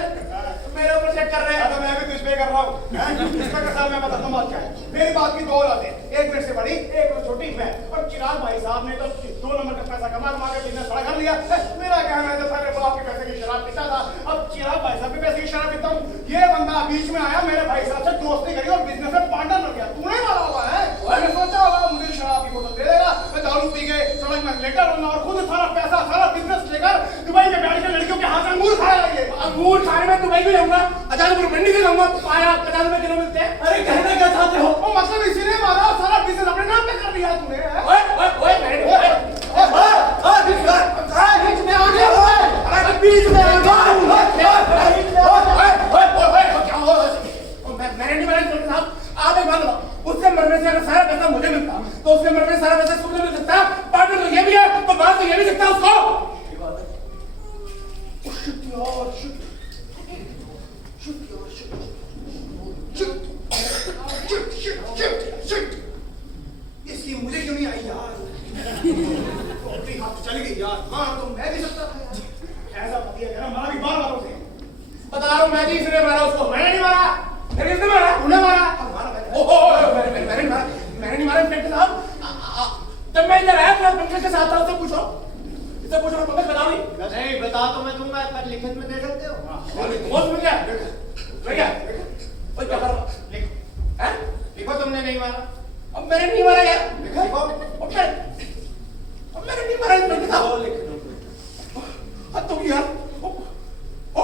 मेरे ऊपर चेक कर रहे हैं। तो मैं भी तुझ पे कर रहा हूँ। इंस्पेक्टर साहब मैं बताता हूँ बात क्या है। मेरी बात की दो औलादें, एक मेरे से बड़ी एक मेरे छोटी। मैं और चिराग भाई साहब ने तो 2 नंबर का पैसा कमा के बिजनेस खड़ा कर लिया। मेरा कहना है तो पहले बाप के पैसे की शराब पीता था, अब चिराग भाई साहब के पैसे की शराब पीता हूँ। ये बंदा बीच में आया, मेरे भाई साहब से दोस्ती करी और बिजनेस में पार्टनर हो गया। तूने मारा होगा है? मैंने सोचा होगा मुझे शराब की बोतल दे देगा, मैं दारू पी के सड़क में लेकर आऊंगा और खुद सारा पैसा सारा बिजनेस लेकर दुबई में बैठ के लड़कियों के हाथ से अंगूर खाया लाइए। अंगूर खाने में दुबई भी जाऊंगा, अचानक मंडी से जाऊंगा, पाया 50 रुपए किलो मिलते हैं। अरे कहना क्या चाहते हो? वो मतलब इसीलिए मारा और सारा बिजनेस अपने नाम पे कर लिया तूने। ओए ओए ओए मेरे बीच में आ गया। अरे बीच में आ गया। मैंने नहीं मारा इंस्पेक्टर साहब। आप एक बात बताओ, उससे मरने से अगर सारा पैसा मुझे मिलता तो उससे मरने से सारा पैसा तुमको मिल सकता है। पार्टनर तो ये भी है तो बात तो ये भी सकता है उसको। इसकी मुझे क्यों नहीं आई यार? हाथ चली गई यार। हाँ तो मैं भी सकता था यार। ऐसा पति है मेरा, मारा भी बार बार उसे। बता रहा हूँ मैं जी इसने मारा उसको। मैंने नहीं मारा। फिर किसने मारा? तूने मारा। ओहो मैंने नहीं मारा। मैंने नहीं मारा इंस्पेक्टर साहब। जब मैं इधर आया तो मैं पंकज के साथ था, उससे पूछो पंकज बताओ नहीं। नहीं बता तो मैं दूंगा, पर लिखित में दे सकते हो। बहुत मिल गया भैया। ओए क्या कर रहा? हैं? लिखो तुमने नहीं मारा। अब मैंने नहीं मारा यार। लिखो। अब मैंने नहीं मारा इंस्पेक्टर साहब। अब तो यार ओ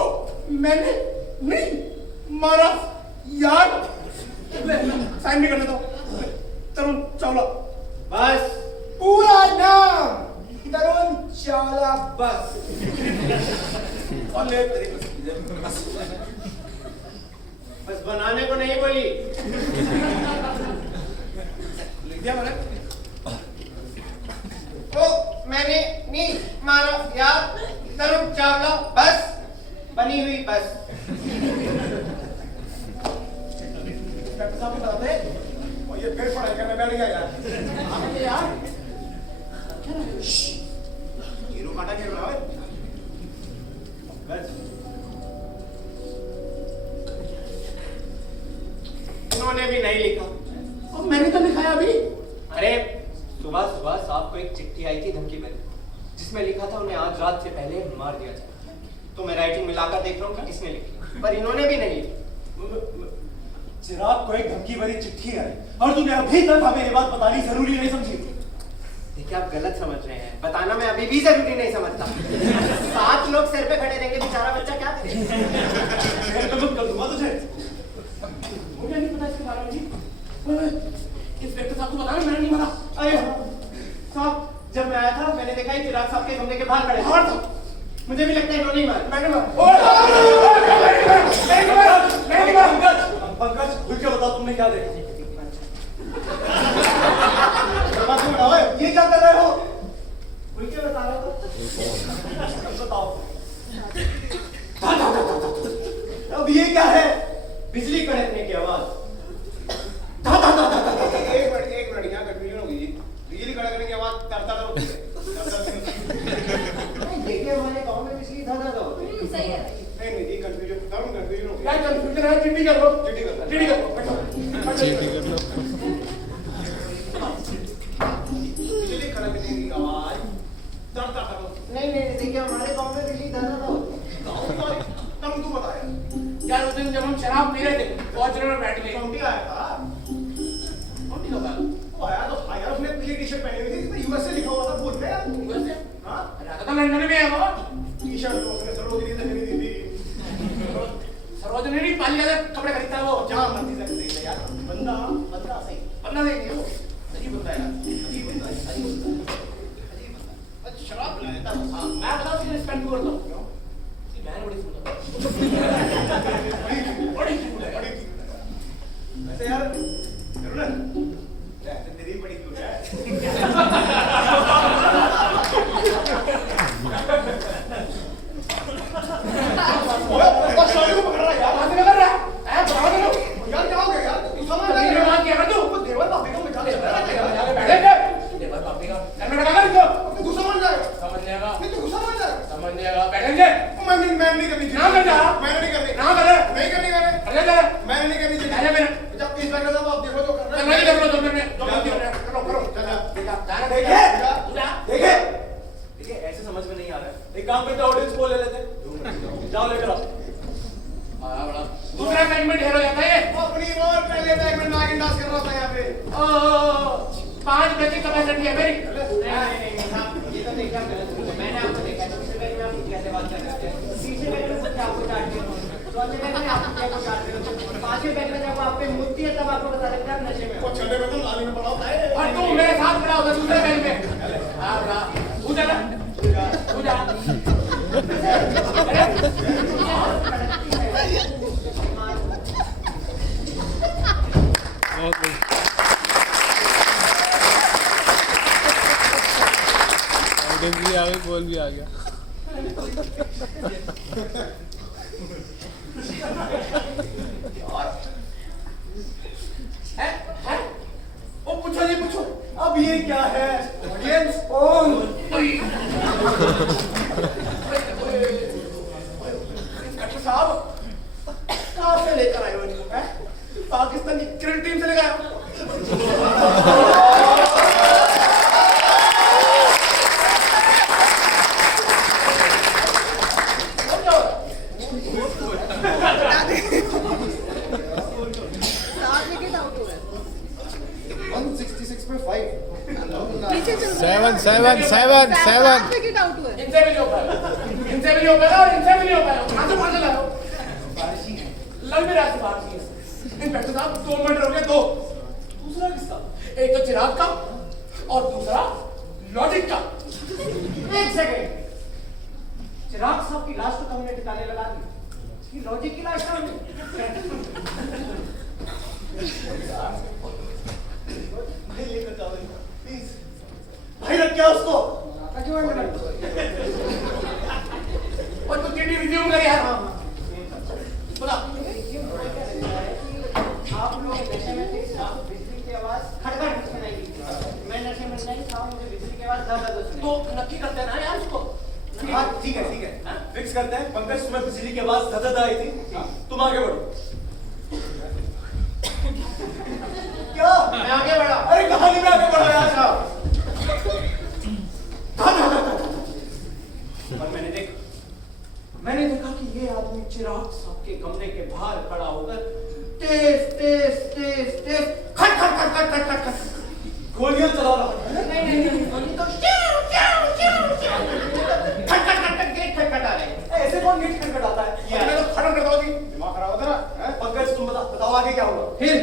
मैंने नहीं मारा यार साइन भी करने दो। तरुण चावला। बस पूरा नाम तरुण चावला बस। और ले तेरी बस बनाने को नहीं बोली। लिख दिया मैंने। ओ मैंने नहीं मारा यार, तरुण चावला बस बनी हुई बस। डॉक्टर साहब को बताते हैं और ये फिर पढ़ाई करने बैठ गया यार। अबे यार हीरो काटा खेल रहा है बस। इन्होंने भी नहीं लिखा। और मैंने तो लिखा है अभी। अरे सुबह सुबह साहब को एक चिट्ठी आई थी धमकी भरी, जिसमें लिखा था उन्हें आज रात से पहले मार दिया जाए। तो मैं राइटिंग मिलाकर देख रहा हूँ कि किसने लिखी, पर इन्होंने भी नहीं लिखी। चिराग को एक धमकी भरी चिट्ठी आई और तूने अभी तक हमें ये बात बतानी जरूरी नहीं समझी। देखिए आप गलत समझ रहे हैं, बताना मैं अभी भी जरूरी नहीं समझता। 7 लोग सिर पे खड़े रहेंगे, बेचारा बच्चा क्या करे। मैं कदम कर दूंगा तुझे। मुझे नहीं पता इसके बारे में जी। इंस्पेक्टर साहब को बताना मैंने नहीं मारा। अरे साहब जब मैं आया था मैंने देखा ही चिराग साहब के कमरे के बाहर खड़े थे। और तो मुझे भी लगता है इन्होंने ही मारा। मैंने मारा। पंकज खुल के बताओ तुमने क्या देखा। ये क्या कर रहे हो? खुल के बता रहे हो? बताओ। अब ये क्या है? बिजली कड़कने की आवाज। एक मिनट यहाँ कंफ्यूजन हो गई जी। बिजली कड़कने की आवाज करता होती है। देखिए हमारे गांव में बिजली धड़ाधड़ होती है। सही है। नहीं ये कंफ्यूजन हो गया। क्या कंफ्यूजन है? चिट्ठी कर लो। चिट्ठी कर लो। चिट्ठी कर लो। बिजली कड़कने की आवाज डरता करो। नहीं देखिए हमारे गांव में बिजली धड़ाधड़ होती है। तुम तू बताया यार। उस दिन जब हम शराब पी रहे थे फॉर्च्यूनर में बैठ गए। कौंटी आया था। कौन कब आया? वो आया तो था यार, उसने पीली टी शर्ट पहनी हुई थी जिसमें यूएसए लिखा हुआ था। भूल गए यार? वैसे हाँ रहता था लंदन में है वो। टी शर्ट तो उसने सरोजिनी से खरीदी थी। सरोजनी नहीं पाली ज्यादा कपड़े खरीदता है वो। जहाँ मर्जी से खरीद ले यार। बंदा सही। बंदा नहीं है वो। अजीब बंदा है यार। अजीब बंदा है। अजीब बंदा है। अच्छा शराब पिलाया था। हाँ मैं बताऊँ सीधे स्पेंड करता हूँ। क्यों? मैंने बड़ी सुना। बड़ी क्यूट है। वैसे यार करुण ऐसे तेरी बड़ी क्यूट है। और शादी को पकड़ रहा है यार। बातें कर रहा है? बढ़ाओ दे लो। यार क्या हो गया यार? तू समझ तीन रहा बात क्या कर दूँ? है? देवर भाभी को बिठा ले। देवर बापी का घर में लगा इसको। तू गुस्सा मान जाएगा। समझ नहीं आएगा। नहीं तू गुस्सा मान जाएगा। समझ नहीं आएगा। बैठेंगे। मैं नहीं करनी चाहिए। ना कर जा। मैंने नहीं करनी। ना करे। नहीं करनी मैंने। अरे जा। मैंने नहीं करनी चाहिए। आजा मेरा। जब इस बार साहब आप देखो जो करना है। मैं नहीं करूँगा 2 मिनट में। 2 मिनट में करो करो। चल जा। जाना देखिए। तू जा। देखिए ऐसे समझ में नहीं आ रहा है। एक काम करते ऑडियंस को ले लेते। जाओ लेकर आओ। आया बड़ा। दूसरा सेगमेंट ढेर हो जाता है ये। अपनी और पहले सेगमेंट में आगे डांस कर रहा था यहाँ पे। ओ 5 बजे कैपेसिटी है मेरी। नहीं साहब ये तो देखा गलत हुआ। मैंने आपको देखा तो पिछले बैग में आप कैसे बात कर रहे थे। तीसरे बैग में कुछ आपको चाटते हो, चौथे बैग में आप क्या कुछ चाटते हो, पांचवें बैग में जब आप पे मुद्दी है तब आपको पता लगता है आप नशे में हो। वो छठे में तो लाली में पड़ा होता है। और तू मेरे साथ खड़ा होता दूसरे बैग में। हाँ बड़ा। तू जा ना। तू जा। भी आ गई, बोल भी आ गया। है? ओ पूछो जी पूछो। अब ये क्या है? Audience on. इंस्पेक्टर साहब कहाँ से लेकर आए हो इनको? हैं? पाकिस्तानी क्रिकेट टीम से लेकर आए हो? सेवन विकेट आउट हुए। इनसे भी नहीं हो पाया। इनसे भी नहीं हो पाया और इनसे भी नहीं हो पाया। कहाँ से बाहर चला रहा हो? लग भी रहा था बाहर से। इंस्पेक्टर साहब 2 मर्डर हो गए, 2। दूसरा किसका? एक तो चिराग का और दूसरा लॉजिक का। एक सेकंड, चिराग साहब की लाश तो हमने ठिकाने लगा दी, ये लॉजिक की लाश कहाँ है? भाई लेकर जाओ प्लीज। भाई रख क्या उसको? क्यों है मैडम? और तो चिट्ठी रिज्यूम कर यार। बता। आप लोग नशे में थे, बिजली की आवाज खड़खड़ सुनाई दी। मैं नशे में नहीं था, मुझे बिजली की आवाज धड़धड़ सुनाई। तो नक्की करते हैं ना यार उसको। हाँ ठीक है फिक्स करते हैं। पंकज तुम्हें बिजली की आवाज धड़धड़ आई थी, तुम आगे बढ़ो। क्या? मैं आगे बढ़ा। अरे कहानी में आगे बढ़ो यार साहब। और मैंने देखा कि ये आदमी चिराग साहब के कमरे के बाहर खड़ा होकर तेज खट गोलियां चला रहा है। नहीं गोली तो खट गेट खटखटा रहे। ऐसे कौन गेट खटखटाता है? मैं तो खत्म कर दोगी। दिमाग खराब होता है। पंकज तुम बताओ आगे क्या होगा? फिर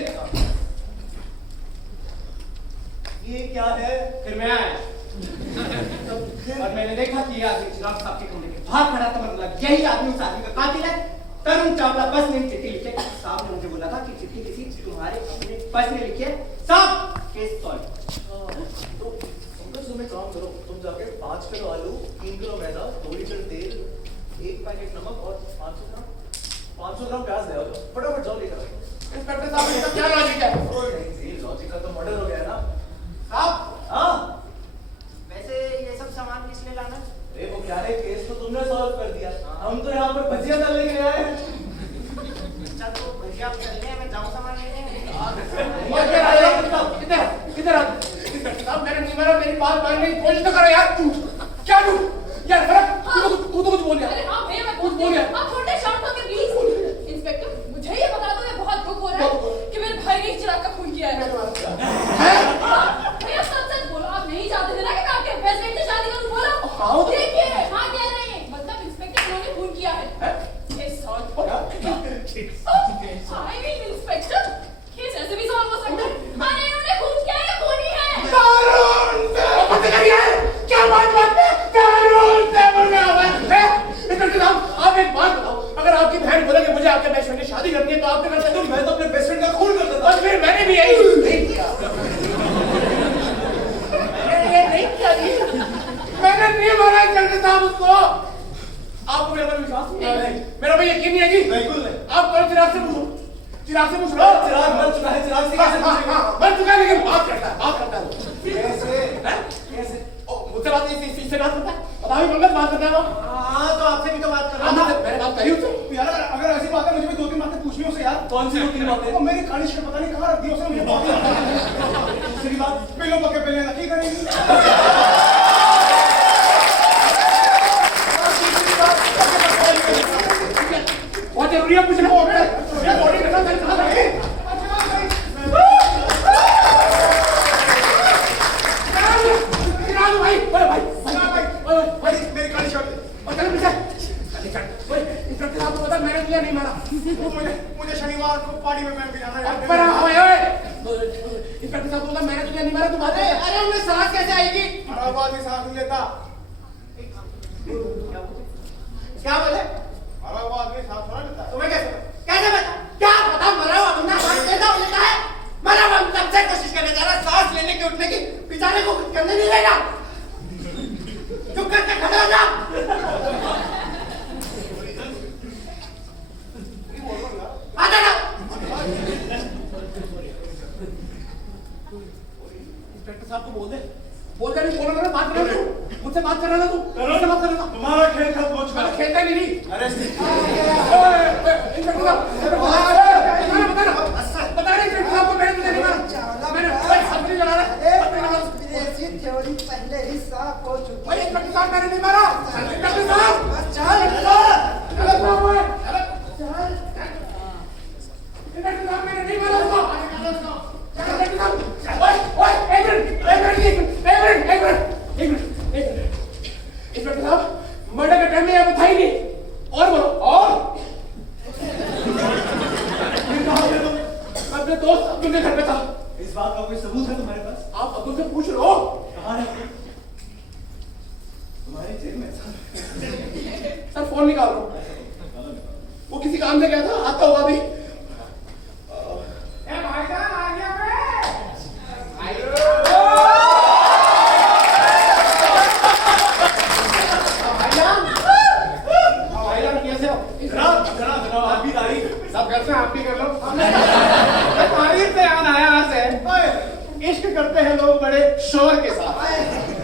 ये क्या है? फिर मैं आया और मैंने देखा कि ये आदमी चिराग साहब के कमरे के बाहर खड़ा था। मतलब यही आदमी उस आदमी का कातिल है। तरुण चावला बस ने चिट्ठी लिखी। साहब ने मुझे बोला था कि चिट्ठी किसी तुम्हारे अपने बस ने लिखी है। साहब केस सॉल्व। तो पंकज तुम एक काम करो, तुम जाके 5 किलो आलू, 3 किलो मैदा, 2 लीटर तेल, 1 पैकेट नमक और 500 ग्राम प्याज ले आओ। फटाफट जाओ लेकर आओ। इंस्पेक्टर साहब इसका क्या लॉजिक है? नहीं जी, लॉजिक का तो मर्डर हो गया ना। साहब हाँ वैसे ये सब सामान किस लिए लाना? अरे वो क्या है, केस तो तुमने सॉल्व कर दिया। हम तो यहाँ पर भजिया डालने के लिए आए हैं। अच्छा तो भैया आप चलने हैं, मैं जाऊँ सामान लेने। इधर आ। इंस्पेक्टर साहब मैंने नहीं मारा, मेरी बात मानने की कोशिश तो करो यार। तू क्या तू यार फर्क तू तो कुछ बोल अरे हाँ भैया मैं कुछ बोल आप थोड़े शांत होकर प्लीज। इंस्पेक्टर मुझे ये बता दो, ये बहुत दुख हो रहा है कि मेरे भाई ने चिराग का खून किया है। भैया सच बोलो, आप नहीं चाहते थे ना कि मैं आपके प्रेसिडेंट से शादी करूं? बोलो। हाँ देखिए हाँ कह रहे हैं, मतलब इंस्पेक्टर इन्होंने खून किया है। Case solve. I mean inspector case ऐसे भी सॉल्व हो सकता है। अरे इन्होंने खून किया है, खून ही है। क्या बात है? इंस्पेक्टर साहब आप एक बात बताओ, अगर आपकी बहन बोले कि मुझे आपके बेस्ट फ्रेंड से शादी करनी है तो आपने कर सकते? मैं तो अपने बेस्ट फ्रेंड का खून कर देता। और फिर मैंने भी यही नहीं किया। मैंने नहीं मारा इंस्पेक्टर साहब उसको। आपको मेरे पर विश्वास नहीं है? मेरा भाई यकीन नहीं है जी। बिल्कुल नहीं। आप कल चिराग से पूछो। चिराग चिराग मर चुका है। चिराग से कैसे पूछेंगे? मर चुका है लेकिन बात करता है। कैसे? मुझसे बात इससे बात करता है? बताओ पंकज बात करता है वो? हाँ तो आपसे भी तो बात कर रहा हाँ, था। मैंने बात करी उससे। यार अगर ऐसी बात है मुझे भी 2-3 बातें पूछनी है उससे यार। कौन सी 2-3 बातें? वो मेरी खालिश का पता नहीं कहाँ रख दिया उसने मुझे बात। दूसरी बात, पिलो पके पहले नक्की करेंगी। बहुत जरूरी है पूछना। ये बॉडी के साथ कहाँ रखी? चिराग भाई, ओए भाई, मेरी खालिश कर दे। और चलो पीछे। इंस्पेक्टर साहब को पता मैंने तुझे नहीं मारा। मुझे शनिवार को पार्टी में मैं भी जाना है। पर ओए इंस्पेक्टर साहब को पता मैंने तुझे नहीं मारा, तुम आते? अरे उनमें सांस कैसे आएगी? खराब आदमी साथ नहीं लेता। क्या बोले? खराब आदमी साथ थोड़ा लेता है। तुम्हें कैसे बता? क्या पता मरा हुआ बंदा सांस लेता है? मरा हुआ तब से कोशिश करने जा रहा है, सांस लेने की उठने की, बेचारे को कुछ करने नहीं देगा। चुप करके खड़े हो जा। आ जाना। इंस्पेक्टर साहब को बोल दे। बोल दे, नहीं बोल रहा, बात कर रहा तू। मुझसे बात कर रहा था तू। मुझसे बात कर रहा था। तुम्हारा खेल खत्म हो चुका मैं है। खेलता ही नहीं। अरेस्ट। इंस्पेक्टर साहब बता रहे इंस्पेक्टर साहब को मैंने तुझे नहीं मारा। मैंने हाथ नहीं लगा रहा। विदेशी थ्योरी पहले ही साफ हो चुकी भाई इंस्पेक्टर साहब मैंने नहीं मारा। इंस्पेक्टर साहब है। चल इंस्पेक्टर साहब मैंने नहीं मारा उसको। इंस्पेक्टर साहब ओए एक मिनट। इंस्पेक्टर साहब मर्डर का टाइम है बता ही नहीं। और बोलो और अपने दोस्त अब्दुल के घर पे था। इस बात का कोई सबूत है तुम्हारे पास? आप अब्दुल से पूछ लो। कहाँ है अब्दुल? तुम्हारी जेब में सर फोन निकाल लो। वो किसी काम से गया था, आता हुआ भी। भाईजान आ गया भाईजान कैसे हो? जनाब आप भी तारीफ सब घर से आप भी कर लो। तारीफ से याद आया आज से। इश्क करते हैं लोग बड़े शोर के साथ,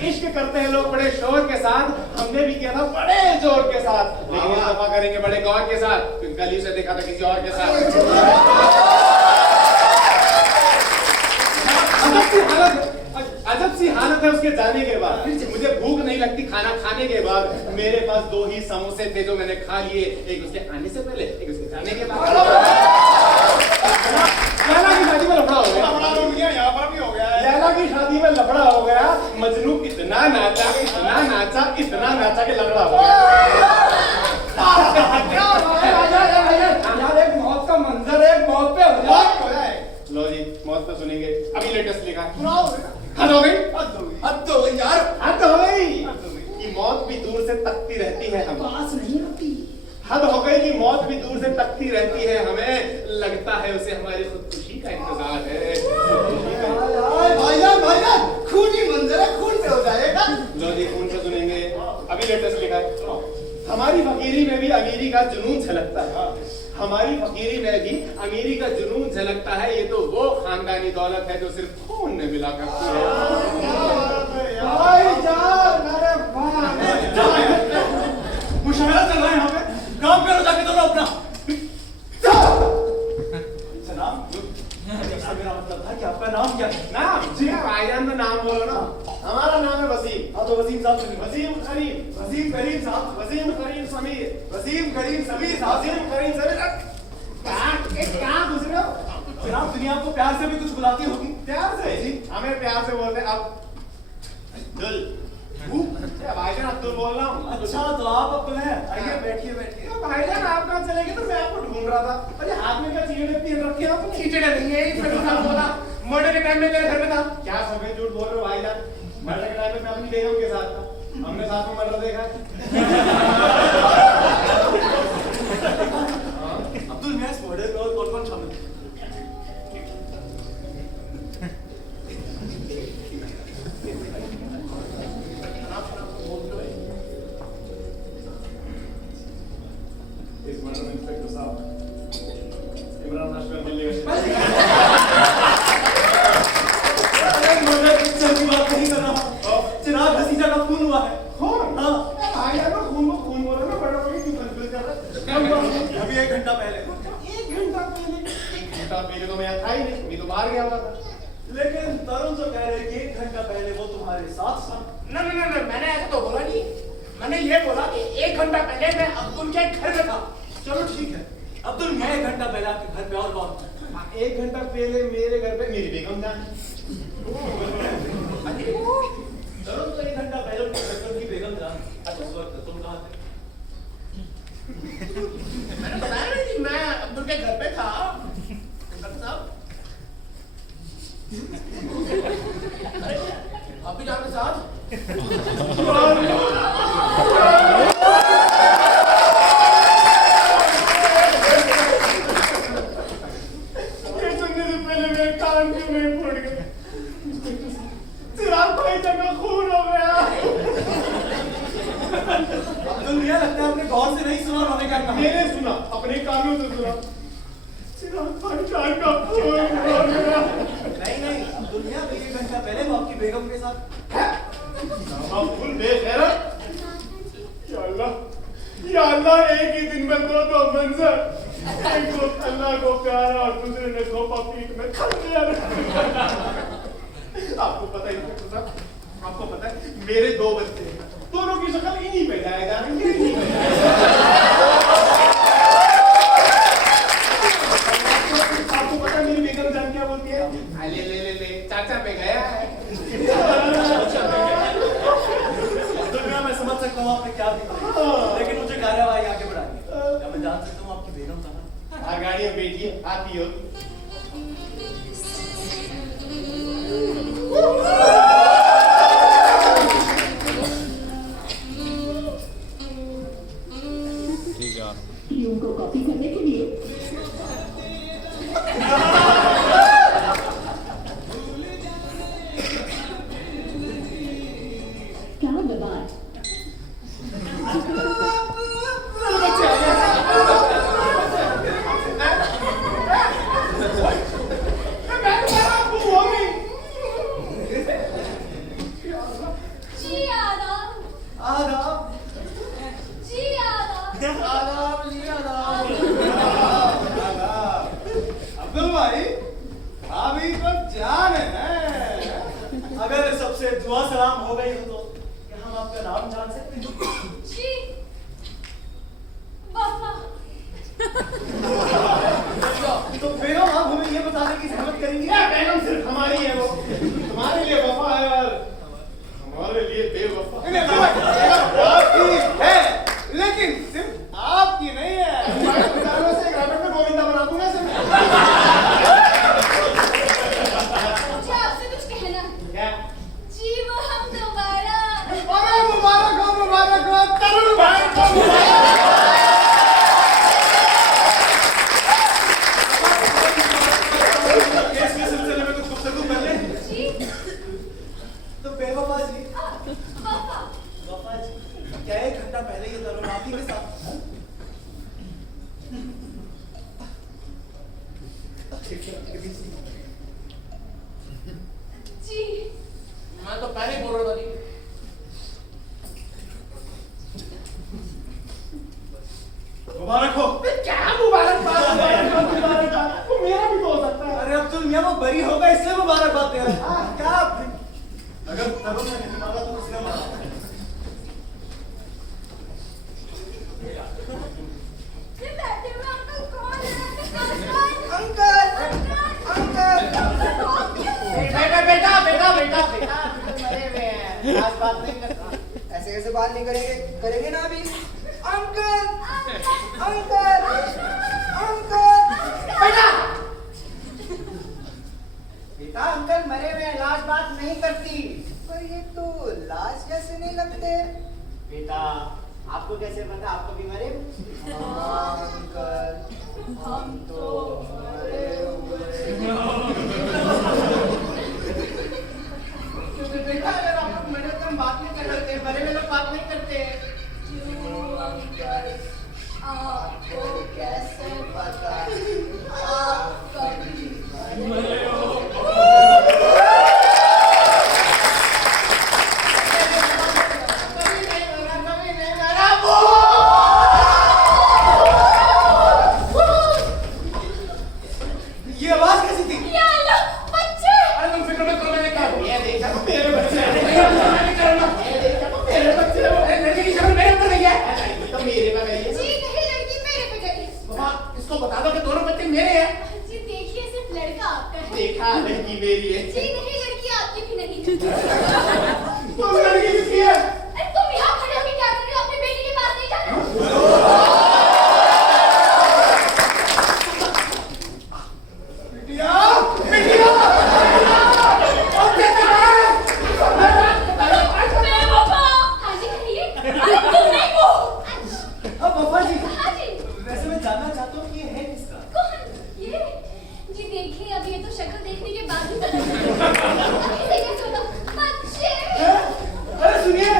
इश्क करते हैं लोग बड़े शोर के साथ। हमने भी किया था बड़े जोर के साथ, लेकिन इस दफा करेंगे बड़े गौर के साथ, क्योंकि कल ही से देखा था किसी और के साथ। अजब सी हालत है उसके जाने के बाद। मुझे भूख नहीं लगती खाना खाने के बाद। मेरे पास 2 ही समोसे थे जो मैंने खा लिए, एक उसके आने से पहले, एक उसके जाने के बाद। लैला की शादी में लफड़ा हो गया। यहाँ पर भी हो गया। लैला की शादी में लफड़ा हो गया। मजनू इतना नाचा कि लफड़ा हो गया। यार एक मौत का मंजर है, मौत पे हो जाए। लो जी, मौत पे सुनेंगे। अभी लेटेस्ट लिखा हद हो गई, हद हो गई यार, हद हो गई कि मौत भी दूर से तकती रहती है हमें। पास नहीं होती। हद हो गई कि मौत भी दूर से तकती रहती है हमें। लगता है उसे हमारी खुदकुशी का इंतजार है। भाईजान खूनी मंजर है, खून पे हो जाएगा। लो जी, खून पे सुनेंगे। अभी लेटेस्ट लिखा है। हमारी फकीरी में भी अमीरी का जुनून झलकता है। हमारी फकीरी में भी अमीरी का जुनून झलकता है। ये तो वो खानदानी दौलत है जो सिर्फ खून में मिला करती है। मुशावरा चल रहा है यहाँ पे। काम करो जाके दोनों अपना। जनाब, मेरा मतलब था कि आपका नाम क्या है? नाम जी भाईजान, तो नाम बोलो ना। हमारा नाम है वसीम। हाँ तो वसीम साहब सुनिए। वसीम करीम साहब, वसीम करीम समीर, वसीम करीम समीर, वसीम करीम समीर। क्या दूसरे जनाब, दुनिया आपको प्यार से भी कुछ बुलाती होगी। प्यार से जी, हमें प्यार से बोलते। अब भाईजान अब्दुल बोल रहा हूँ। अच्छा तो आप अब्दुल हैं? आइए बैठिए बैठिए। भाईजान आप कहाँ चले गए? तो मैं आपको ढूंढ रहा था। अरे हाथ में क्या चीज़ें पीन रखे हैं आपने? चीज़ें नहीं है, बोला मर्डर के टाइम में मेरे घर में था। क्या सफेद झूठ बोल रहे हो भाईजान? मर्डर के टाइम में मैं अपनी बेगम के साथ था। हमने साथ में मर्डर देखा है। अब्दुल मैं इस मर्डर में और कौन-कौन शामिल है? इस मर्डर में इंस्पेक्टर साहब इमरान हाशमी दिल्ली का की बात नहीं कर रहा। चिराग हसीजा का खून हुआ है। खून? हाँ। भाई यार खून को खून बोला ना, बड़ा बड़ी क्यों कंफ्यूज कर रहा है? अभी 1 घंटा पहले। 1 घंटा पहले? 1 घंटा पहले तो मैं यहाँ था ही नहीं, मैं तो बाहर गया हुआ था। लेकिन तरुण तो कह रहे कि 1 घंटा पहले वो तुम्हारे साथ था। ना, मैंने ऐसा तो बोला नहीं। मैंने ये बोला कि 1 घंटा पहले मैं अब्दुल के घर में था। चलो ठीक है। अब्दुल मैं 1 घंटा पहले आपके घर पे और कौन था? 1 घंटा पहले मेरे घर पे मेरी बेगम जान। चलो तो 1 घंटा पहले डॉक्टर की बेगम जान। अच्छा उस वक्त तुम कहाँ थे? मैंने बताया नहीं कि मैं अब्दुल के घर पे था। साहब आप भी जाओगे साथ? लगता है आपने गौर से नहीं सुना उन्होंने क्या कहा। मैंने सुना, अपने कानों से सुना। नहीं अब्दुल मियां 1 घंटा पहले वो आपकी बेगम के साथ। अब्दुल बेखैरत। या अल्लाह एक ही दिन में दो मंजर। एक को अल्लाह को प्यारा और दूसरे ने खोपा पीठ में खा लिया। आपको पता ही आपको पता है मेरे 2 बच्चे हैं, दोनों की शक्ल इन्हीं पे जाएगा। आपको पता मेरी बेगम जान क्या बोलती है? ले चाचा पे गया है। दुनिया में समझ सकता हूँ आपने क्या किया, लेकिन मुझे कार्यवाही आगे बढ़ानी है। क्या मैं जान सकता हूँ आपकी बेगम कहाँ? गाड़ी में बैठिए, आती हो। को कॉपी करने के लिए क्या दबाए जी आदाब आदाब जी आदाब आदाब जी आदाब अब्दुल भाई अभी तो जान है ना अगर सबसे दुआ सलाम हो गई हो तो क्या हम आपका नाम जान सकते हैं जी वफा तो बेगम आप हमें ये बताने की जहमत करेंगी बेगम सिर्फ हमारी है वो तुम्हारे लिए वफा है और हमारे लिए बेवफा आपकी है लेकिन सिर्फ आपकी नहीं है से ग्रामीण में गोविंदा बना दूंगा मुझे आपसे कुछ कहना है क्या जी वो हम दोबारा अरे मुबारक हो तरुण भाई को केस के सिलसिले में कुछ गुफ्तगू कर ले जी तो बेवफा जी वफा वफा जी क्या 1 घंटा पहले ये तरुण आप ही के साथ जी मैं तो पहले ही बोल रहा था जी मुबारक हो क्या मुबारकबाद वो मेरा भी तो हो सकता है अरे अब्दुल मियां वो बरी होगा इसलिए मुबारकबाद दे रहा है क्या अगर तरुण ने नहीं मारा तो किसने मारा ये बैठे हुए अंकल कौन है अंकल अंकल बेटा बेटा बेटा बेटा बेटा मरे हुए हैं आज बात नहीं करता ऐसे कैसे बात नहीं करेंगे करेंगे ना अभी अंकल अंकल अंकल बेटा अंकल मरे हुए हैं लाश बात नहीं करती पर ये तो लाश जैसे नहीं लगते बेटा आपको कैसे पता आपको भी मरे हाँ, अंकल हम तो मरे हुए बेटा अगर आप लोग मरे तो हम बात नहीं कर सकते मरे हुए लोग बात नहीं करते क्यों अंकल आपको कैसे पता आप कभी मरे हो ये आवाज कैसी थी या अल्लाह बच्चे अरे तुम फिक्र मत करो मैंने क्या ये देखा तो मेरे बच्चे हैं ये देखा तो मेरे बच्चे हैं अरे लड़के की शक्ल मेरे ऊपर नहीं है तो मेरे में गई है जी नहीं लड़की मेरे पे गई बाबा इसको बता दो कि दोनों बच्चे मेरे हैं जी देखिए सिर्फ लड़का आपका है देखा लड़की मेरी है जी नहीं लड़की आपकी भी नहीं तुम लड़की किसकी है अरे तुम यहाँ खड़े होकर क्या कर रहे हो अपने बेटी के पास नहीं जाना बिटिया बिटिया मैं वफा हाँ जी कहिए अरे तुम नहीं वो अब वफा जी हाँ जी वैसे मैं जानना चाहता हूँ कि ये है किसका कौन ये जी देखिए अब ये तो शक्ल देखने के बाद ही पता चलेगा अभी से कैसे होता बच्चे अरे सुनिए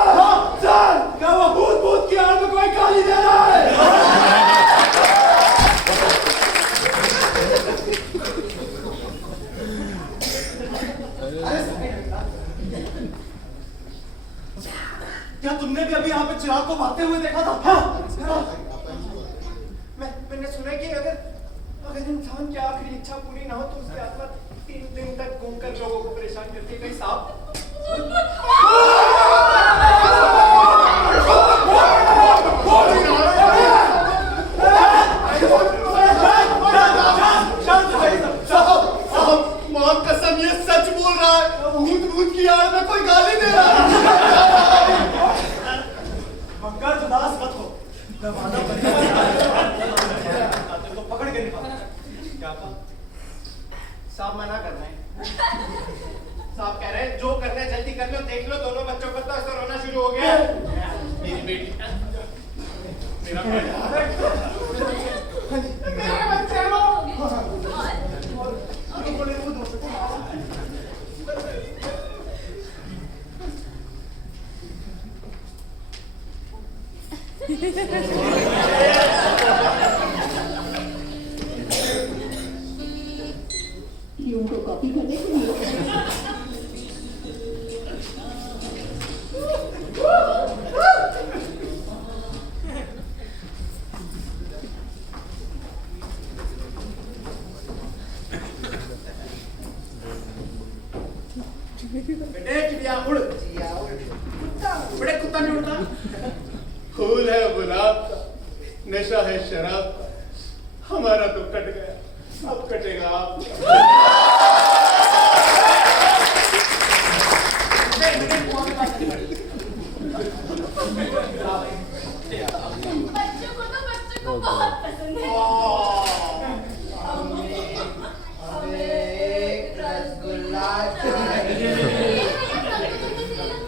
क्या वो भूत भूत की आड़ में कोई गाली दे रहा है क्या तुमने भी अभी यहाँ पे चिराग को भागते हुए देखा था हाँ मैंने सुना कि अगर इंसान की आखिरी इच्छा पूरी ना हो तो उसकी आत्मा 3 दिन तक घूमकर लोगों को परेशान करती है कहीं साहब साहब कसम ये सच बोल रहा है भूत की आड़ में कोई गाली दे रहा है। मगर उदास मत हो, मैं वादा तो पकड़ के निकाल। क्या कहा? साहब मना कर रहे हैं। साहब कह रहे हैं जो करना है जल्दी कर लो, देख लो दोनों बच्चों का तो ऐसा रोना शुरू हो गया। मेरी बेटी, मेरा मेरे बच्चे लो। क्यों को कॉपी करने के लिए बेटे चिड़िया उड़, बड़े कुत्ता नहीं उड़ता। फूल है गुलाब का, नशा है शराब का, हमारा तो कट गया, अब कटेगा आपका। बच्चों को तो बच्चों को बहुत पसंद है। हमें एक रसगुल्ला चाहिए।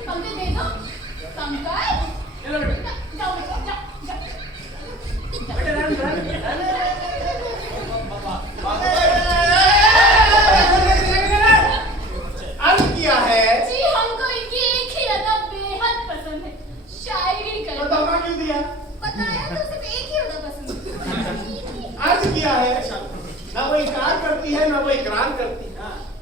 हमने दे दो, कंकर। चलो बेटा, जाओ बेटा, जाओ, जाओ। बेटे रन अर्ज किया है। जी हमको इनकी एक ही अदा बेहद पसंद है, शायरी कर। बताओ क्यों दिया? बताया तो सिर्फ एक ही अदा पसंद है। अर्ज किया है। ना वो इनकार करती है, ना वो इकरार करती है,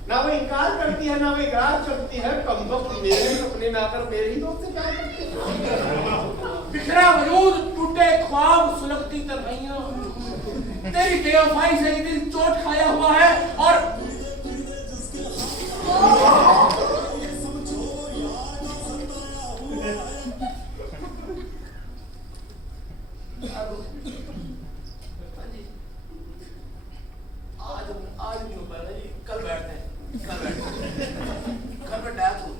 ना वो इनकार करती है, ना वो इकरार करती है। कम वक्त मेरे सपने में आकर मेरे ही दोस्त से प्यार करती है। बिखरा वजूद, टूटे ख्वाब, सुलगती तन्हाइयां, तेरी बेवफाई से ये दिल चोट खाया हुआ है। और आज नहीं हो पाएगा जी, कल बैठते हैं, कल बैठते हैं। घर पे डेथ हो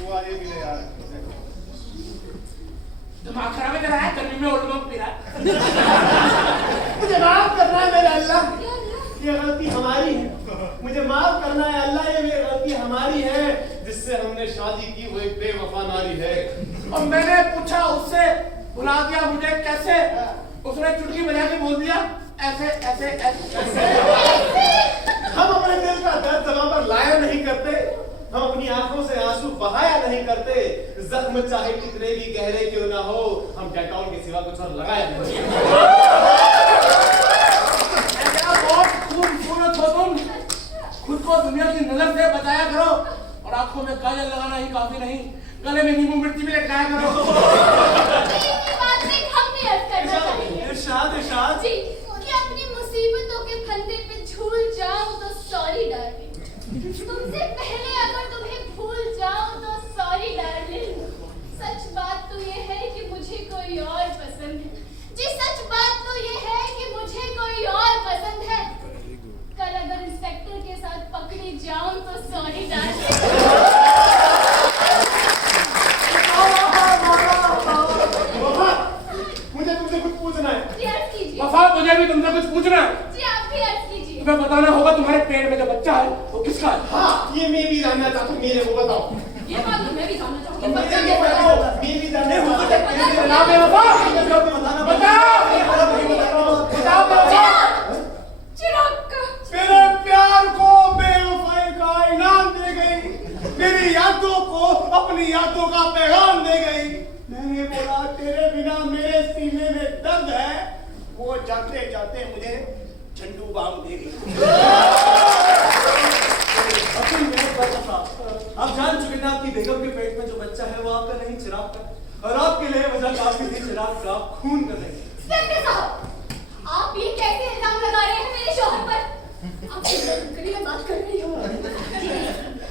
वो आए भी नहीं यार। दिमाग खराब है तेरा, है गर्मी में उल्लू पी रहा है। मुझे माफ करना है मेरे अल्लाह, ये गलती हमारी है। मुझे माफ करना है अल्लाह, ये गलती हमारी है। जिससे हमने शादी की वो एक बेवफा नारी है। और मैंने पूछा उससे, बुला दिया मुझे कैसे? उसने चुटकी बजा के बोल दिया ऐसे ऐसे ऐसे। हम अपने दिल का दर्द जबान पर लाया नहीं करते, हम अपनी आंखों से आंसू बहाया नहीं करते। जख्म चाहे कितने भी गहरे क्यों ना हो, हम डेटॉल के सिवा कुछ और लगाया नहीं। बहुत खूबसूरत हो तुम, खुद को दुनिया की नजर से बचाया करो। और आंखों में काजल लगाना ही काफी नहीं, गले में नींबू मिर्ची भी लटकाया करो। ये बात में हम भी अर्ज करना चाहेंगे। इरशाद इरशाद। जी, कि अपनी मुसीबतों के फंदे पे झूल जाऊं तो सॉरी डार्लिंग। तुमसे पहले अगर तुम्हें भूल जाऊं तो सॉरी डार्लिंग। सच बात तो ये है कि मुझे कोई और पसंद है। जी सच बात तो ये है कि मुझे कोई और पसंद है। कल अगर इंस्पेक्टर के साथ पकड़ी जाऊं तो सॉरी डार्लिंग। मुझे तुमसे कुछ पूछना है। जी अर्ज कीजिए। वफा, मुझे भी तुमसे कुछ पूछना है। जी आप भी अर्ज कीजिए। तुम्हें बताना होगा तुम्हारे पेट में जो बच्चा है वो किसका है? हाँ, ये मैं भी जानना चाहता हूँ, मेरे को बताओ। ये बात तो मैं भी जानना चाहूंगी। मुझे बच्चा भी कैसा है? बताओ, मैं भी जानना चाहता हूँ। बताओ बे वफा, बताओ बे वफा। चिराग का। मेरे प्यार को बेवफाई का इनाम दे गई, मेरी यादों को अपनी यादों का पैगाम दे गई। मैंने बोला तेरे बिना मेरे सीने में दर्द है, वो जाते जाते मुझे झंडू बाम दे गई। आप जान चुके ना आपकी बेगम के पेट में जो बच्चा है वो आपका नहीं चिराग का, और आपके लिए वजह काफी थी चिराग का खून का नहीं। इंस्पेक्टर साहब, आप ये कैसे इल्जाम लगा रहे हैं मेरे शौहर पर? आप करीब में बात कर रही हो। जी नहीं,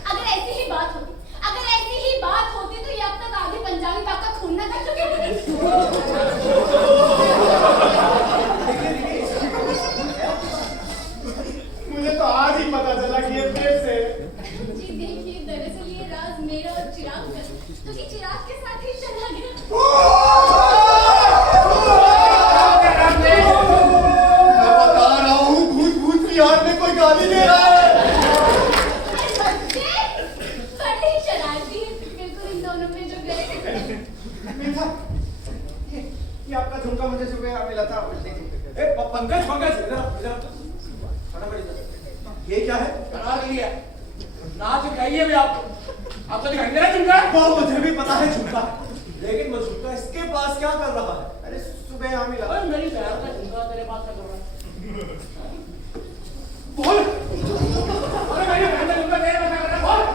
अगर ऐसी ही बात होती, अगर ऐसी ही बात होती तो ये अब तक आगे पंजाबी पाक का खून ना कर चुके होते। आज ही पता चला कि ये पेट से जी देखिए, दरअसल ये राज मेरा और चिराग का, तो कि चिराग के साथ ही चला गया। मैं बता रहा हूँ, भूत भूत की याद में कोई गाली दे रहा है। बड़े ही शरारती हैं, बिल्कुल इन दोनों में जो गए। मीठा, ये आपका झुमका मुझे सुबह मिला था। पंकज पंकज इधर फटाफट इधर। ये क्या है? करा लिया नाच दिखाइए भी आपको दिखाई दे रहा है झुमका? वो मुझे भी पता है झुमका, लेकिन वो झुमका इसके पास क्या कर रहा है? अरे सुबह यहाँ मिला। अरे मेरी बहन का झुमका तेरे पास क्या कर रहा है? बोल। अरे मेरी बहन का झुमका तेरे पास क्या कर रहा है?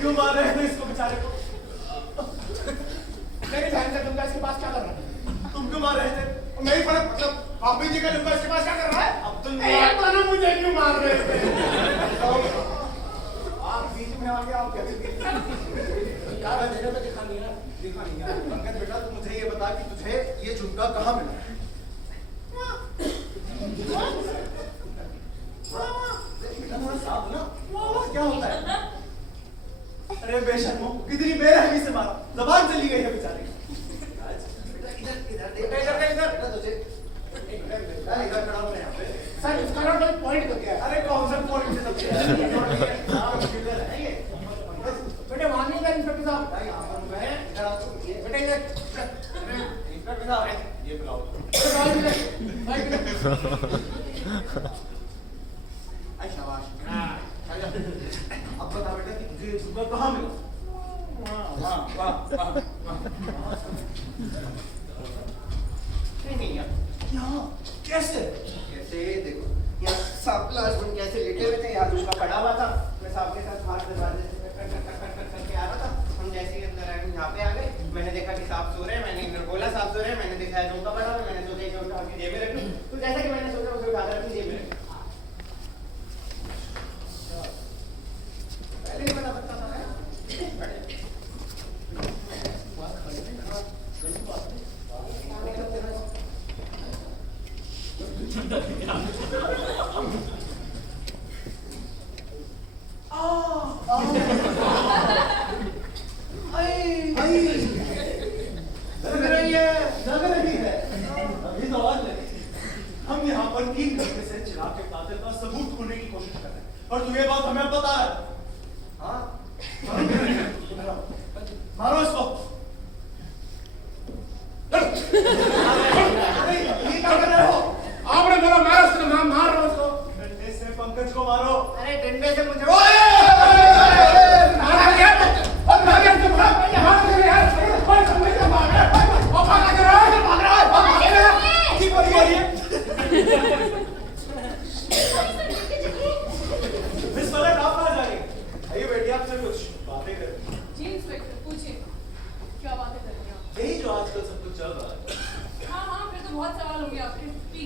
क्यों मार रहे थे इसको बेचारे को? मेरी बहन का झुमका इसके पास क्या कर रहा है? तुम क्यों मार रहे थे? मेरी फर्क मतलब भाभी जी का झुमका इसके पास क्या कर रहा है? अब्दुल दोनों मुझे क्यों मार रहे थे? आप बीच में आ गए, आप कैसे यार मेरे में दिखा नहीं है। दिखा नहीं यार। पंकज बेटा, तू मुझे ये बता कि तुझे ये झुमका कहाँ मिला? बेटा थोड़ा साफ ना, क्या होता है? अरे बेशर्मो, कितनी बेरहमी से मारा, ज़बान चली गई है बेचारे की। इधर देख, इधर तुझे इधर खड़ा हूँ मैं यहाँ पे। सर इसका ना कोई पॉइंट तो क्या है? अरे कौन सा पॉइंट से सबसे बेटे मानिए इधर इंस्पेक्टर साहब। बेटे इधर इंस्पेक्टर साहब, ये बुलाओ। शाबाश। अब बता बेटा कि तुझे ये झुमका कहाँ मिला? नहीं यार, यहाँ कैसे? कैसे देखो, यहाँ सांपला हस्बैंड कैसे लेटे हुए थे, यहाँ उसका पड़ा हुआ था। मैं सांप के साथ बाहर दरवाजे से करके आ रहा था। हम जैसे ही अंदर आए, यहाँ पे आ गए। मैंने देखा कि सांप सो रहे हैं, मैंने इधर बोला सांप सो रहे हैं, मैंने देखा झुमका पड़ा हुआ, मैंने सोचा कि उठा के जेब में रख लूं। तो जैसा कि मैंने सोचा उसे उठा कर अपनी जेब में रख। पहले नहीं पता सकता था। लग रही है। अभी तो और लगी। हम यहाँ पर 3 घंटे से चिराग के कातिल का सबूत ढूंढने की कोशिश कर रहे हैं, और तू ये बात हमें बता रहा है। हाँ? मारो इसको। ये क्या कर रहे हो? आपने बोला मारो उसको, मैं मार रहा हूँ उसको। डंडे से पंकज को मारो। अरे डंडे से मुझे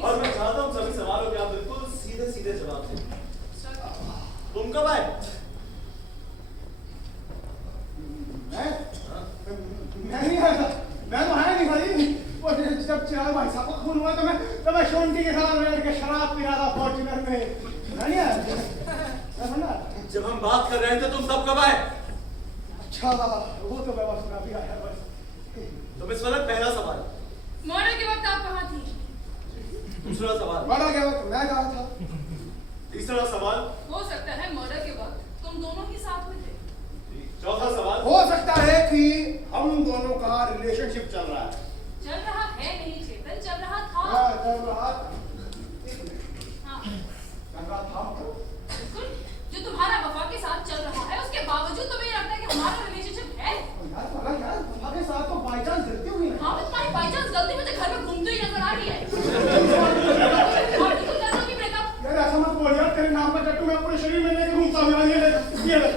और मैं चाहता हूँ सभी सवालों के आप बिल्कुल सीधे सीधे जवाब दें। तुम कब आए? मैं नहीं आया था। मैं तो आया नहीं भाई। वो जब चिराग भाई साहब का खून हुआ तो मैं शोंटी के साथ बैठ के शराब पी रहा था फॉर्च्यूनर में। मैं नहीं आया। मैं समझा। जब हम बात कर रहे थे तुम सब कब आए? अच्छा वो तो मैं बस अभी आया बस। तो मिस वलक, पहला सवाल, मॉडल के वक्त आप कहाँ थी? दूसरा सवाल। मर्डर के वक्त मैं कहा था। तीसरा सवाल। हो सकता है मर्डर के वक्त तुम दोनों ही साथ हुए थे। चौथा सवाल। हो सकता है कि हम दोनों का रिलेशनशिप चल रहा है। चल रहा है नहीं चेतन, चल रहा था। हाँ, चल रहा था। हाँ। चल रहा था मतलब? बिल्कुल, जो तुम्हारा वफा के साथ चल रहा है उसके बावजूद तुम्हें ये लगता है कि हमारा रिलेशनशिप है। यार वाला यार तुम्हारे साथ तो बाय चांस गलती हुई ना। हाँ, तो तुम्हारी बाई चांस गलती मुझे घर में घूमते ही नजर आ रही है। और तुम कर दोगी ब्रेकअप। यार ऐसा मत बोल यार, तेरे नाम का टैटू मैं पूरे शरीर में लेके घूमता हूँ। ये ले, ये ले।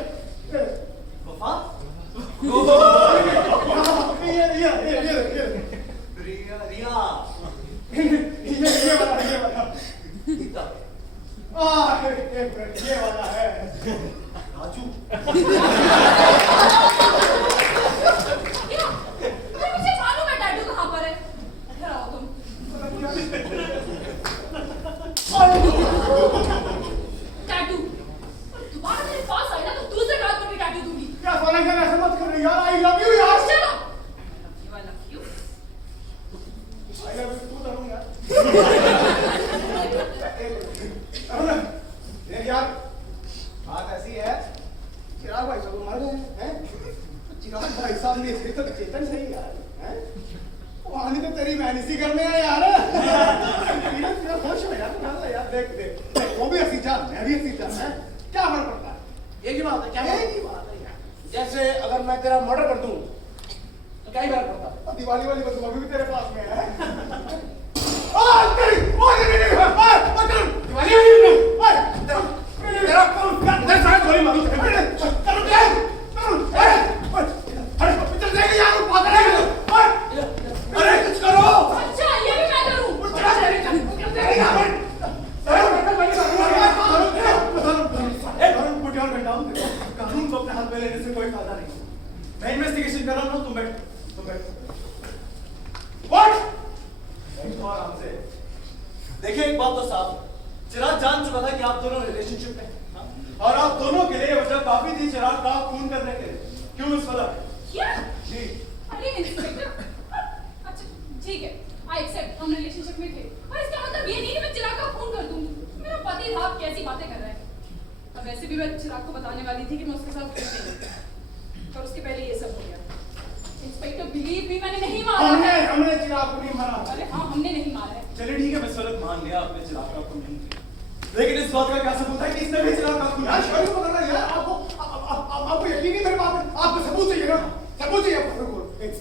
वफा? ये रिया रिया। ये वाला। गीता। एक मिनट, ये वाला है राजू। तुम्हें मुझे मालूम है टैटू कहाँ पर है। इधर आओ तुम। टैटू। दोबारा मेरे पास आई ना तो दूसरे हाथ पर भी टैटू दूंगी। क्या वाला यार, ऐसा मत कर यार। आई लव यू यार। Shut up. I love you. I love you तू करूँ यार। यार बात ऐसी है, चिराग भाई साहब मर गए हैं। चिराग भाई साहब ने इसके तो चेतन सही यार हैं। वहां तो तेरी मैनेसी करने आए यार। तेरा होश में यार, यार देख वो भी हंसी जा, मैं भी हंसी जा। क्या फर्क पड़ता है? एक ही बात है, क्या एक ही बात है यार। जैसे अगर मैं तेरा मर्डर कर दूं तो क्या ही फर्क पड़ता है? और दिवाली वाली बस अभी भी तेरे पास में है। तेरी दिवाली तेरा तेरे साथ गोली मारूं। अरे कुछ करो। अच्छा, ये भी मैं करूं। कानून को अपने हाथ में लेने से कोई फायदा नहीं। मैं इन्वेस्टिगेशन कर रहा हूँ, तुम बैठ। What? आराम से। देखिए एक बात तो साफ, चिराग जान चुका था कि आप दोनों रिलेशनशिप में, और आप दोनों के लिए वजह काफी थी चिराग का खून करने के लिए। क्यों इस वजह? क्या? जी। अरे इंस्पेक्टर। अच्छा, ठीक है। आई एक्सेप्ट हम रिलेशनशिप में थे। पर इसका मतलब ये नहीं कि मैं चिराग का खून कर दूंगी। मेरा पति था, आप कैसी बातें कर रहे हैं? और वैसे भी मैं चिराग को बताने वाली थी कि मैं उसके साथ खुश नहीं हूं। और उसके पहले ये सब हो गया। इंस्पेक्टर बिलीव मी, मैंने नहीं मारा है। हमने चिराग को नहीं मारा। अरे हाँ, हमने नहीं मारा है। चलिए ठीक है, मैं इस वक्त मान लिया आपने चिराग का खून नहीं किया, लेकिन इस बात का क्या सबूत है कि इसने भी चिराग का खून यार किया? शर्म कर रहा है यार। आपको यकीन नहीं मेरी बात पे? आपको सबूत चाहिए ना? सबूत चाहिए आपको? एक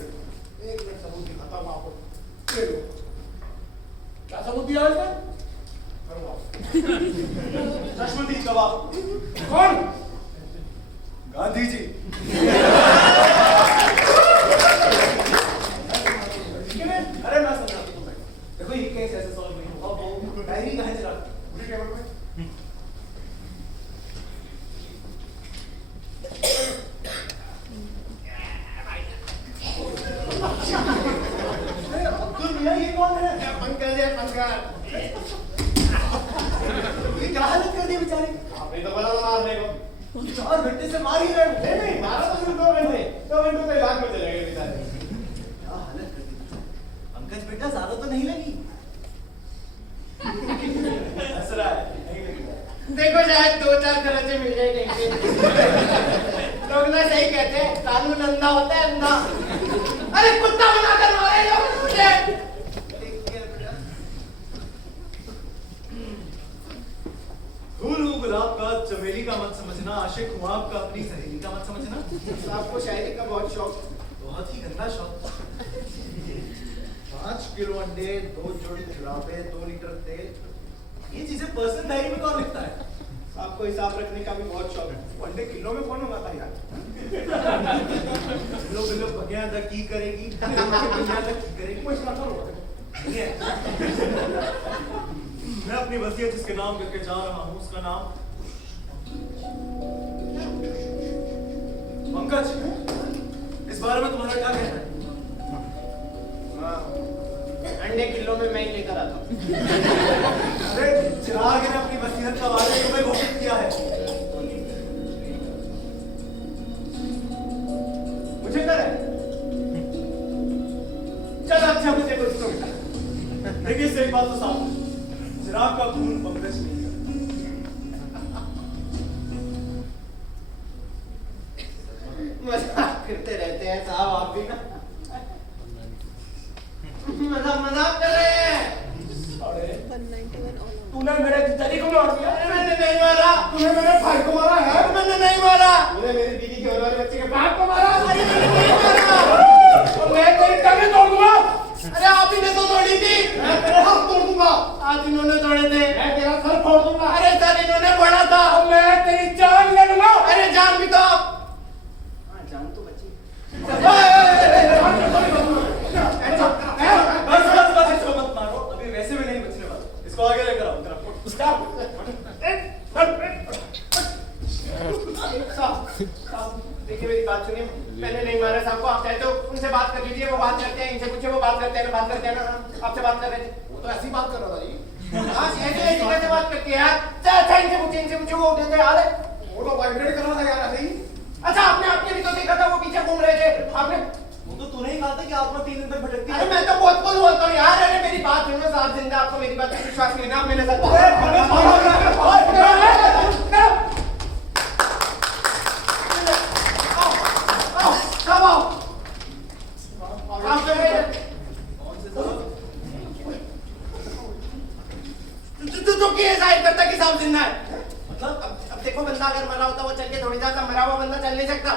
मिनट सबूत दिखाता हूँ आपको। ले लो। क्या सबूत दिया इसने? चश्मदीद गवाह। कौन? गांधी जी। अरे मैं समझा तुम बैठो। देखो ये केस ऐसे सॉल्व नहीं होगा, वो डायरी कहाँ है चिराग? मुझे टेबल पे। अब्दुल मियां ये कौन है? पंकज है, पंकज। ये क्या हालत कर दी बेचारे? आपने तो बोला था मारने को। 4 घंटे से मार ही रहे हो। नहीं मारा तो सिर्फ 2 घंटे। 2 घंटे तो इलाज में चले गए बेचारे। क्या हालत कर दी? पंकज बेटा ज्यादा तो नहीं लगी? हंस रहा है, नहीं लगी। देखो शायद 2-4 खर्चे मिल जाए कहीं से। लोग ना सही कहते हैं, कानून अंधा होता है, अंधा। अरे कुत्ता बना कर मारे लोग मुझे। फूल हूँ गुलाब का, चमेली का मत समझना, आशिक हूँ आपका, अपनी सहेली का मत समझना। आपको शायरी का बहुत शौक। बहुत ही गंदा शौक। 5 किलो अंडे, 2 जोड़ी जुराबे, 2 लीटर तेल। ये चीजें पर्सनल डायरी में कौन लिखता है? आपको हिसाब रखने का भी बहुत शौक है। अंडे किलो में कौन मंगाता है यार? किलो किलो बगिया तक की करेगी, बगिया तक की करेगी। कोई इसका करो। नहीं है। मैं अपनी वसीयत जिसके नाम करके जा रहा हूँ, उसका नाम पंकज। इस बारे में तुम्हारा क्या कहना है? अंडे किलो में मैं ही लेकर आता हूँ। अरे चिराग ने अपनी वसीयत का वादा तुम्हें घोषित किया है। मुझे डर है। चल अच्छा मुझे कुछ तो बता। देखिए इससे एक बात तो साफ, चिराग का खून पंकज नहीं है। मजाक करते रहते हैं साहब आप भी ना। मजाक कर रहे हैं। तूने मेरे पिताजी को मार दिया। अरे मैंने नहीं मारा। तूने मेरे भाई को मारा है। मैंने नहीं मारा। तूने मेरी बीवी के होने वाले बच्चे के बाप को मारा। अरे मैंने नहीं मारा। और मैं तेरी टांगें तोड़ दूंगा। अरे आप ही ने तो तोड़ी थी। मैं तेरे हाथ तोड़ दूंगा। आज इन्होंने तोड़े थे। मैं तेरा सर फोड़ दूंगा। अरे सर इन्होंने पढ़ा था। और मैं तेरी जान ले लूंगा। अरे जान भी तो हाँ जान तो बची। बस इसको मत मारो। अभी वैसे भी नहीं बचने वाला। इसको आगे लेकर आओ। देखिए मेरी बात सुनिए। मैंने नहीं मारा साहब को। आप चाहे तो उनसे बात कर लीजिए। वो बात करते हैं। इनसे पूछे वो बात करते हैं। बात करते हैं ना। आपसे बात कर रहे थे। वो तो ऐसी बात कर रहा था जी। हाँ ऐसे कैसे बात करती है यार। अच्छा इनसे पूछे वो उठे थे याद है। वो तो वाइब्रेट कर रहा था यार ऐसे ही। अच्छा आपने भी तो देखा था वो पीछे घूम रहे थे। आपने वो तो तूने ही कहा था कि आप 3 दिन तक भटकती अरे मैं तो बहुत कुछ बोलता हूँ यार। अरे मेरी बात सुनो साहब जिंदा आपको मेरी बात पर विश्वास नहीं ना आप मेरे साथ जिंदा है। मतलब अब देखो बंदा अगर मरा होता वो चल के थोड़ी जाता। मरा हुआ बंदा चल नहीं सकता।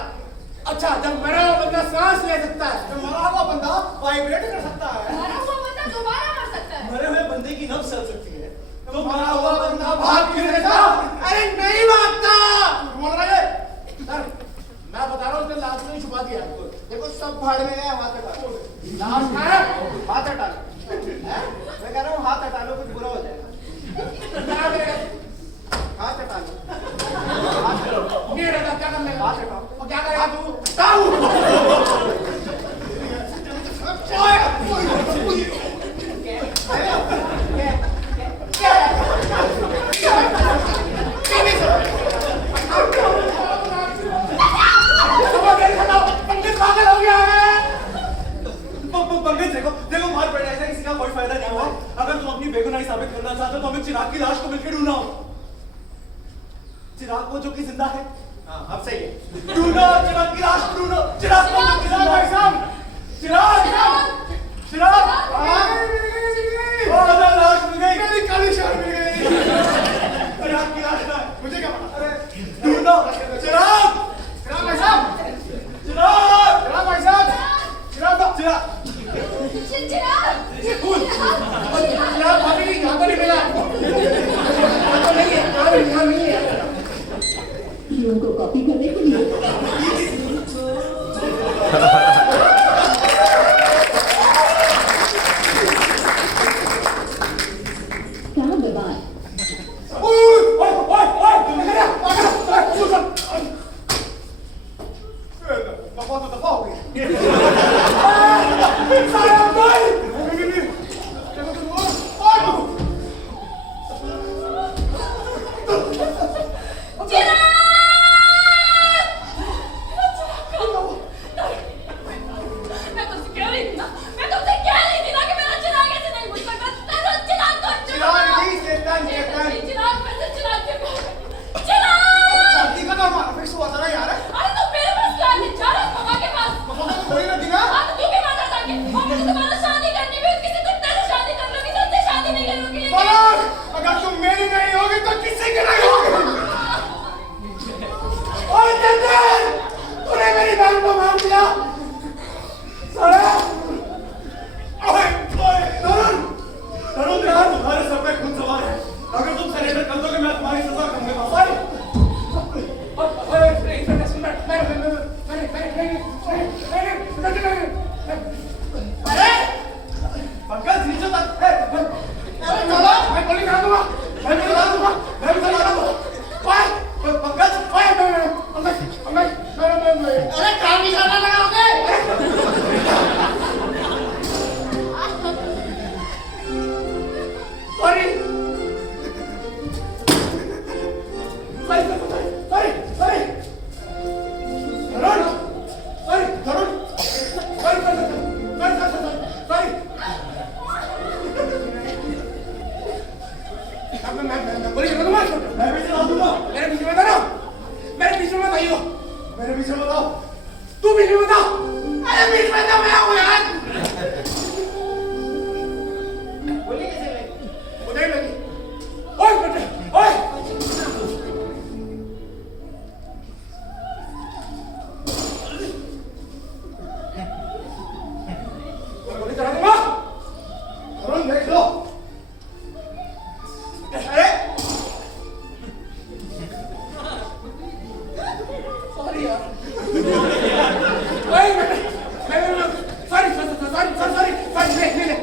अच्छा जब मरा हुआ बंदा सांस ले सकता है तो मरा हुआ बंदा वाइब्रेट कर सकता है। मरा हुआ बंदा दोबारा मर सकता है। मरे हुए बंदे की नब्ज चल सकती है। तो मरा हुआ बंदा भाग क्यों नहीं सकता? अरे नहीं भागता। बोल रहा है सर मैं बता रहा हूँ उसने लाश में छुपा दिया। देखो सब भाड़ में गया। हाथ हटा लो। लाश है हाथ हटा लो। मैं कह रहा हूँ हाथ हटा लो कुछ बुरा हो जाएगा। हाथ हटा लो। हाथ हटाओ। नहीं हटा क्या करने का? हाथ हटाओ। और क्या करेगा तू? पंकज देखो मार पड़ने ऐसा किसी का कोई फायदा नहीं हुआ। अगर तुम अपनी बेगुनाही साबित करना चाहते हो तो हमें चिराग की लाश को मिलकर ढूंढना होगा। चिराग को जो कि जिंदा है। हाँ अब सही है। ढूंढो चिराग की लाश को ढूंढो। चिराग भाई साहब चिराग चिराग लाश मिल गई। मेरी काली शान मिल गई। चिराग की लाश है। मुझे क्या पता। अरे ढूंढो चिराग भाई साहब चिराग भाई साहब चिराग चिराग भाभी यहाँ तो नहीं मिला आपको। यहाँ तो नहीं है। यहाँ नहीं है। उनको कॉपी करने के लिए क्या बवाल। दफा हो गई। अगर तुम मेरी नहीं होगी तो किसी की नहीं होगी। तूने मेरी बहन को मार दिया। तरुण यार तुम्हारे सर पे खून सवार है। अगर तुम सरेंडर कर दोगे मैं तुम्हारी सजा करूंगा। अरे पंकज नीचे तक। अरे चलो मैं गोली मार दूंगा। मैं भी चला दूंगा। पंकज अरे काम ही करना लगाओगे। मैं गोली चला दूंगा। मैं भी चला दूंगा। मेरे बीच में बताओ, मेरे बीच में बताइयो। मेरे पीछे बताओ। तू बीच में बता। अरे बीच में तो मैं हूँ यार। गोली कैसे लगी? उधर ही लगी। ओए बेटे, ओए। मैं गोली चला दूंगा। अरुण देख लो। अरे सॉरी यार। ओए बेटे, मैं सॉरी ले।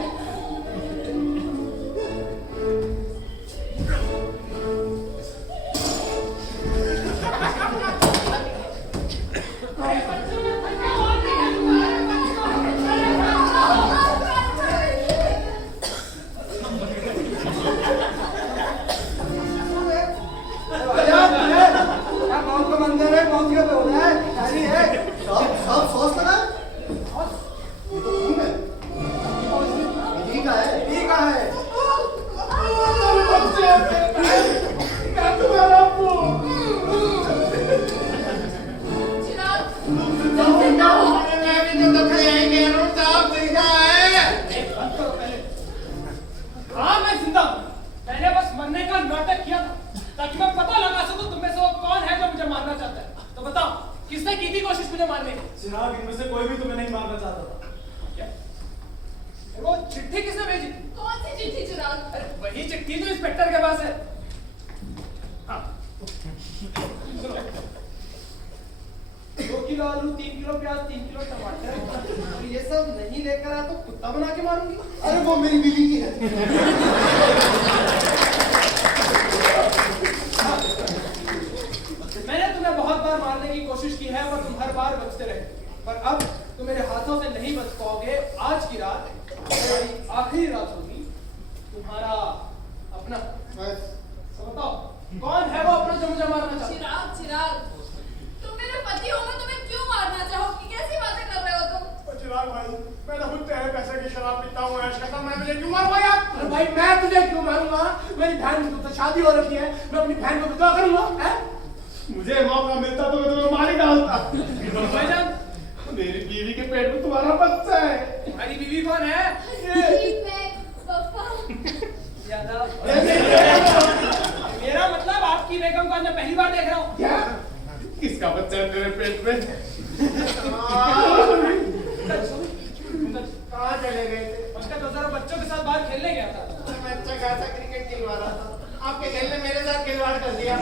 क्या कौन का मंदिर है? कौन सी का हो रहा है? खाली है। सब सॉस लगा है? ये तो खून है। ये का है? ठीक है। क्या तुम्हारा आपको? चिराग हाँ मैं जिंदा हूँ। मैंने बस मरने का नाटक किया था ताकि मैं पता लगा सकूं तुम में से वो कौन है जो मुझे मारना चाहता है। तो बताओ किसने की थी कोशिश मुझे मारने की? चिराग, इनमें से कोई भी तुम्हें नहीं मारना चाहता था। क्या? वो चिट्ठी किसने भेजी? कौन सी चिट्ठी चिराग? अरे वही चिट्ठी जो इंस्पेक्टर के पास है। हाँ 2 किलो आलू, 3 किलो प्याज, 3 किलो टमाटर और ये सब नहीं लेकर आया तो कुत्ता बना के मारूंगी। अरे वो मेरी बीवी की है। मैंने तुम्हें बहुत बार मारने की कोशिश की है पर तुम हर बार बचते रहे। पर अब तुम मेरे हाथों से नहीं बच पाओगे। आज की रात तुम्हारी आखिरी रात होगी। तुम्हारा अपना तो बताओ कौन है वो अपना जो मुझे मारना चाहता है? चिराग चिराग तुम मेरे पति हो, मैं तुम्हें क्यों मारना चाहूंगी? कैसी बातें कर रहे हो तुम? ओ चिराग भाई, मैं तो खुद तेरे पैसे की शराब पीता हूँ, ऐश करता हूँ, मैं तुझे क्यों मारूंगा यार? अरे भाई मैं तुझे क्यों मारूंगा? मेरी बहन की तो शादी हो रखी है। मैं अपनी बहन को विधवा करूंगा। हैं? मुझे मौका मिलता तो मैं तुम्हें मार ही डालता। भाईजान मेरी बीवी के पेट में तुम्हारा बच्चा है। तुम्हारी बीवी कौन है? मैं पप्पा यादव। मेरा मतलब आपकी बेगम को मैं पहली बार देख रहा हूँ। क्या? किसका बच्चा है तेरे पेट में? कहाँ चले गए थे? उसका तो जरा बच्चों के साथ बाहर खेलने गया था। मैं अच्छा खासा क्रिकेट खिलवा रहा था, आपके खेल ने मेरे साथ खिलवाड़ कर दिया।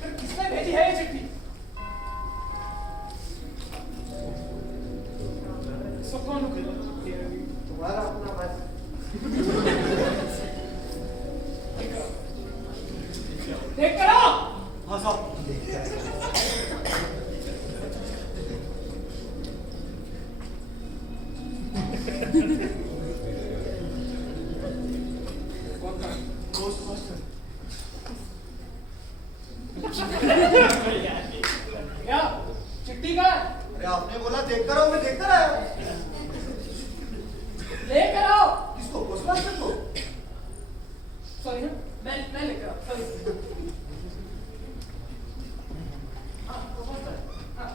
फिर किसने भेजी है ये चिट्ठी? सो कौन तुम्हारा अपना बस। देख कर आओ। हाँ साहब। क्या चिट्ठी का है? अरे आपने बोला देख कर आओ, मैं देख कर आया। लेकर आओ। किसको? पोस्ट मास्टर को? सॉरी ना मैं लेकर आओ। सॉरी। हाँ हाँ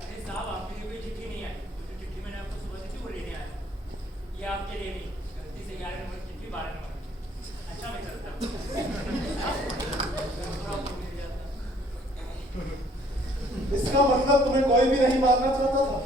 अरे साहब आपके लिए कोई चिट्ठी नहीं आई। वो जो चिट्ठी मैंने आपको सुबह से थी वो लेने आया। ये आपके लिए नहीं, गलती से 11 नंबर की चिट्ठी 12 नंबर की। अच्छा मैं चलता इसका मतलब तुम्हें कोई भी नहीं मारना चाहता था?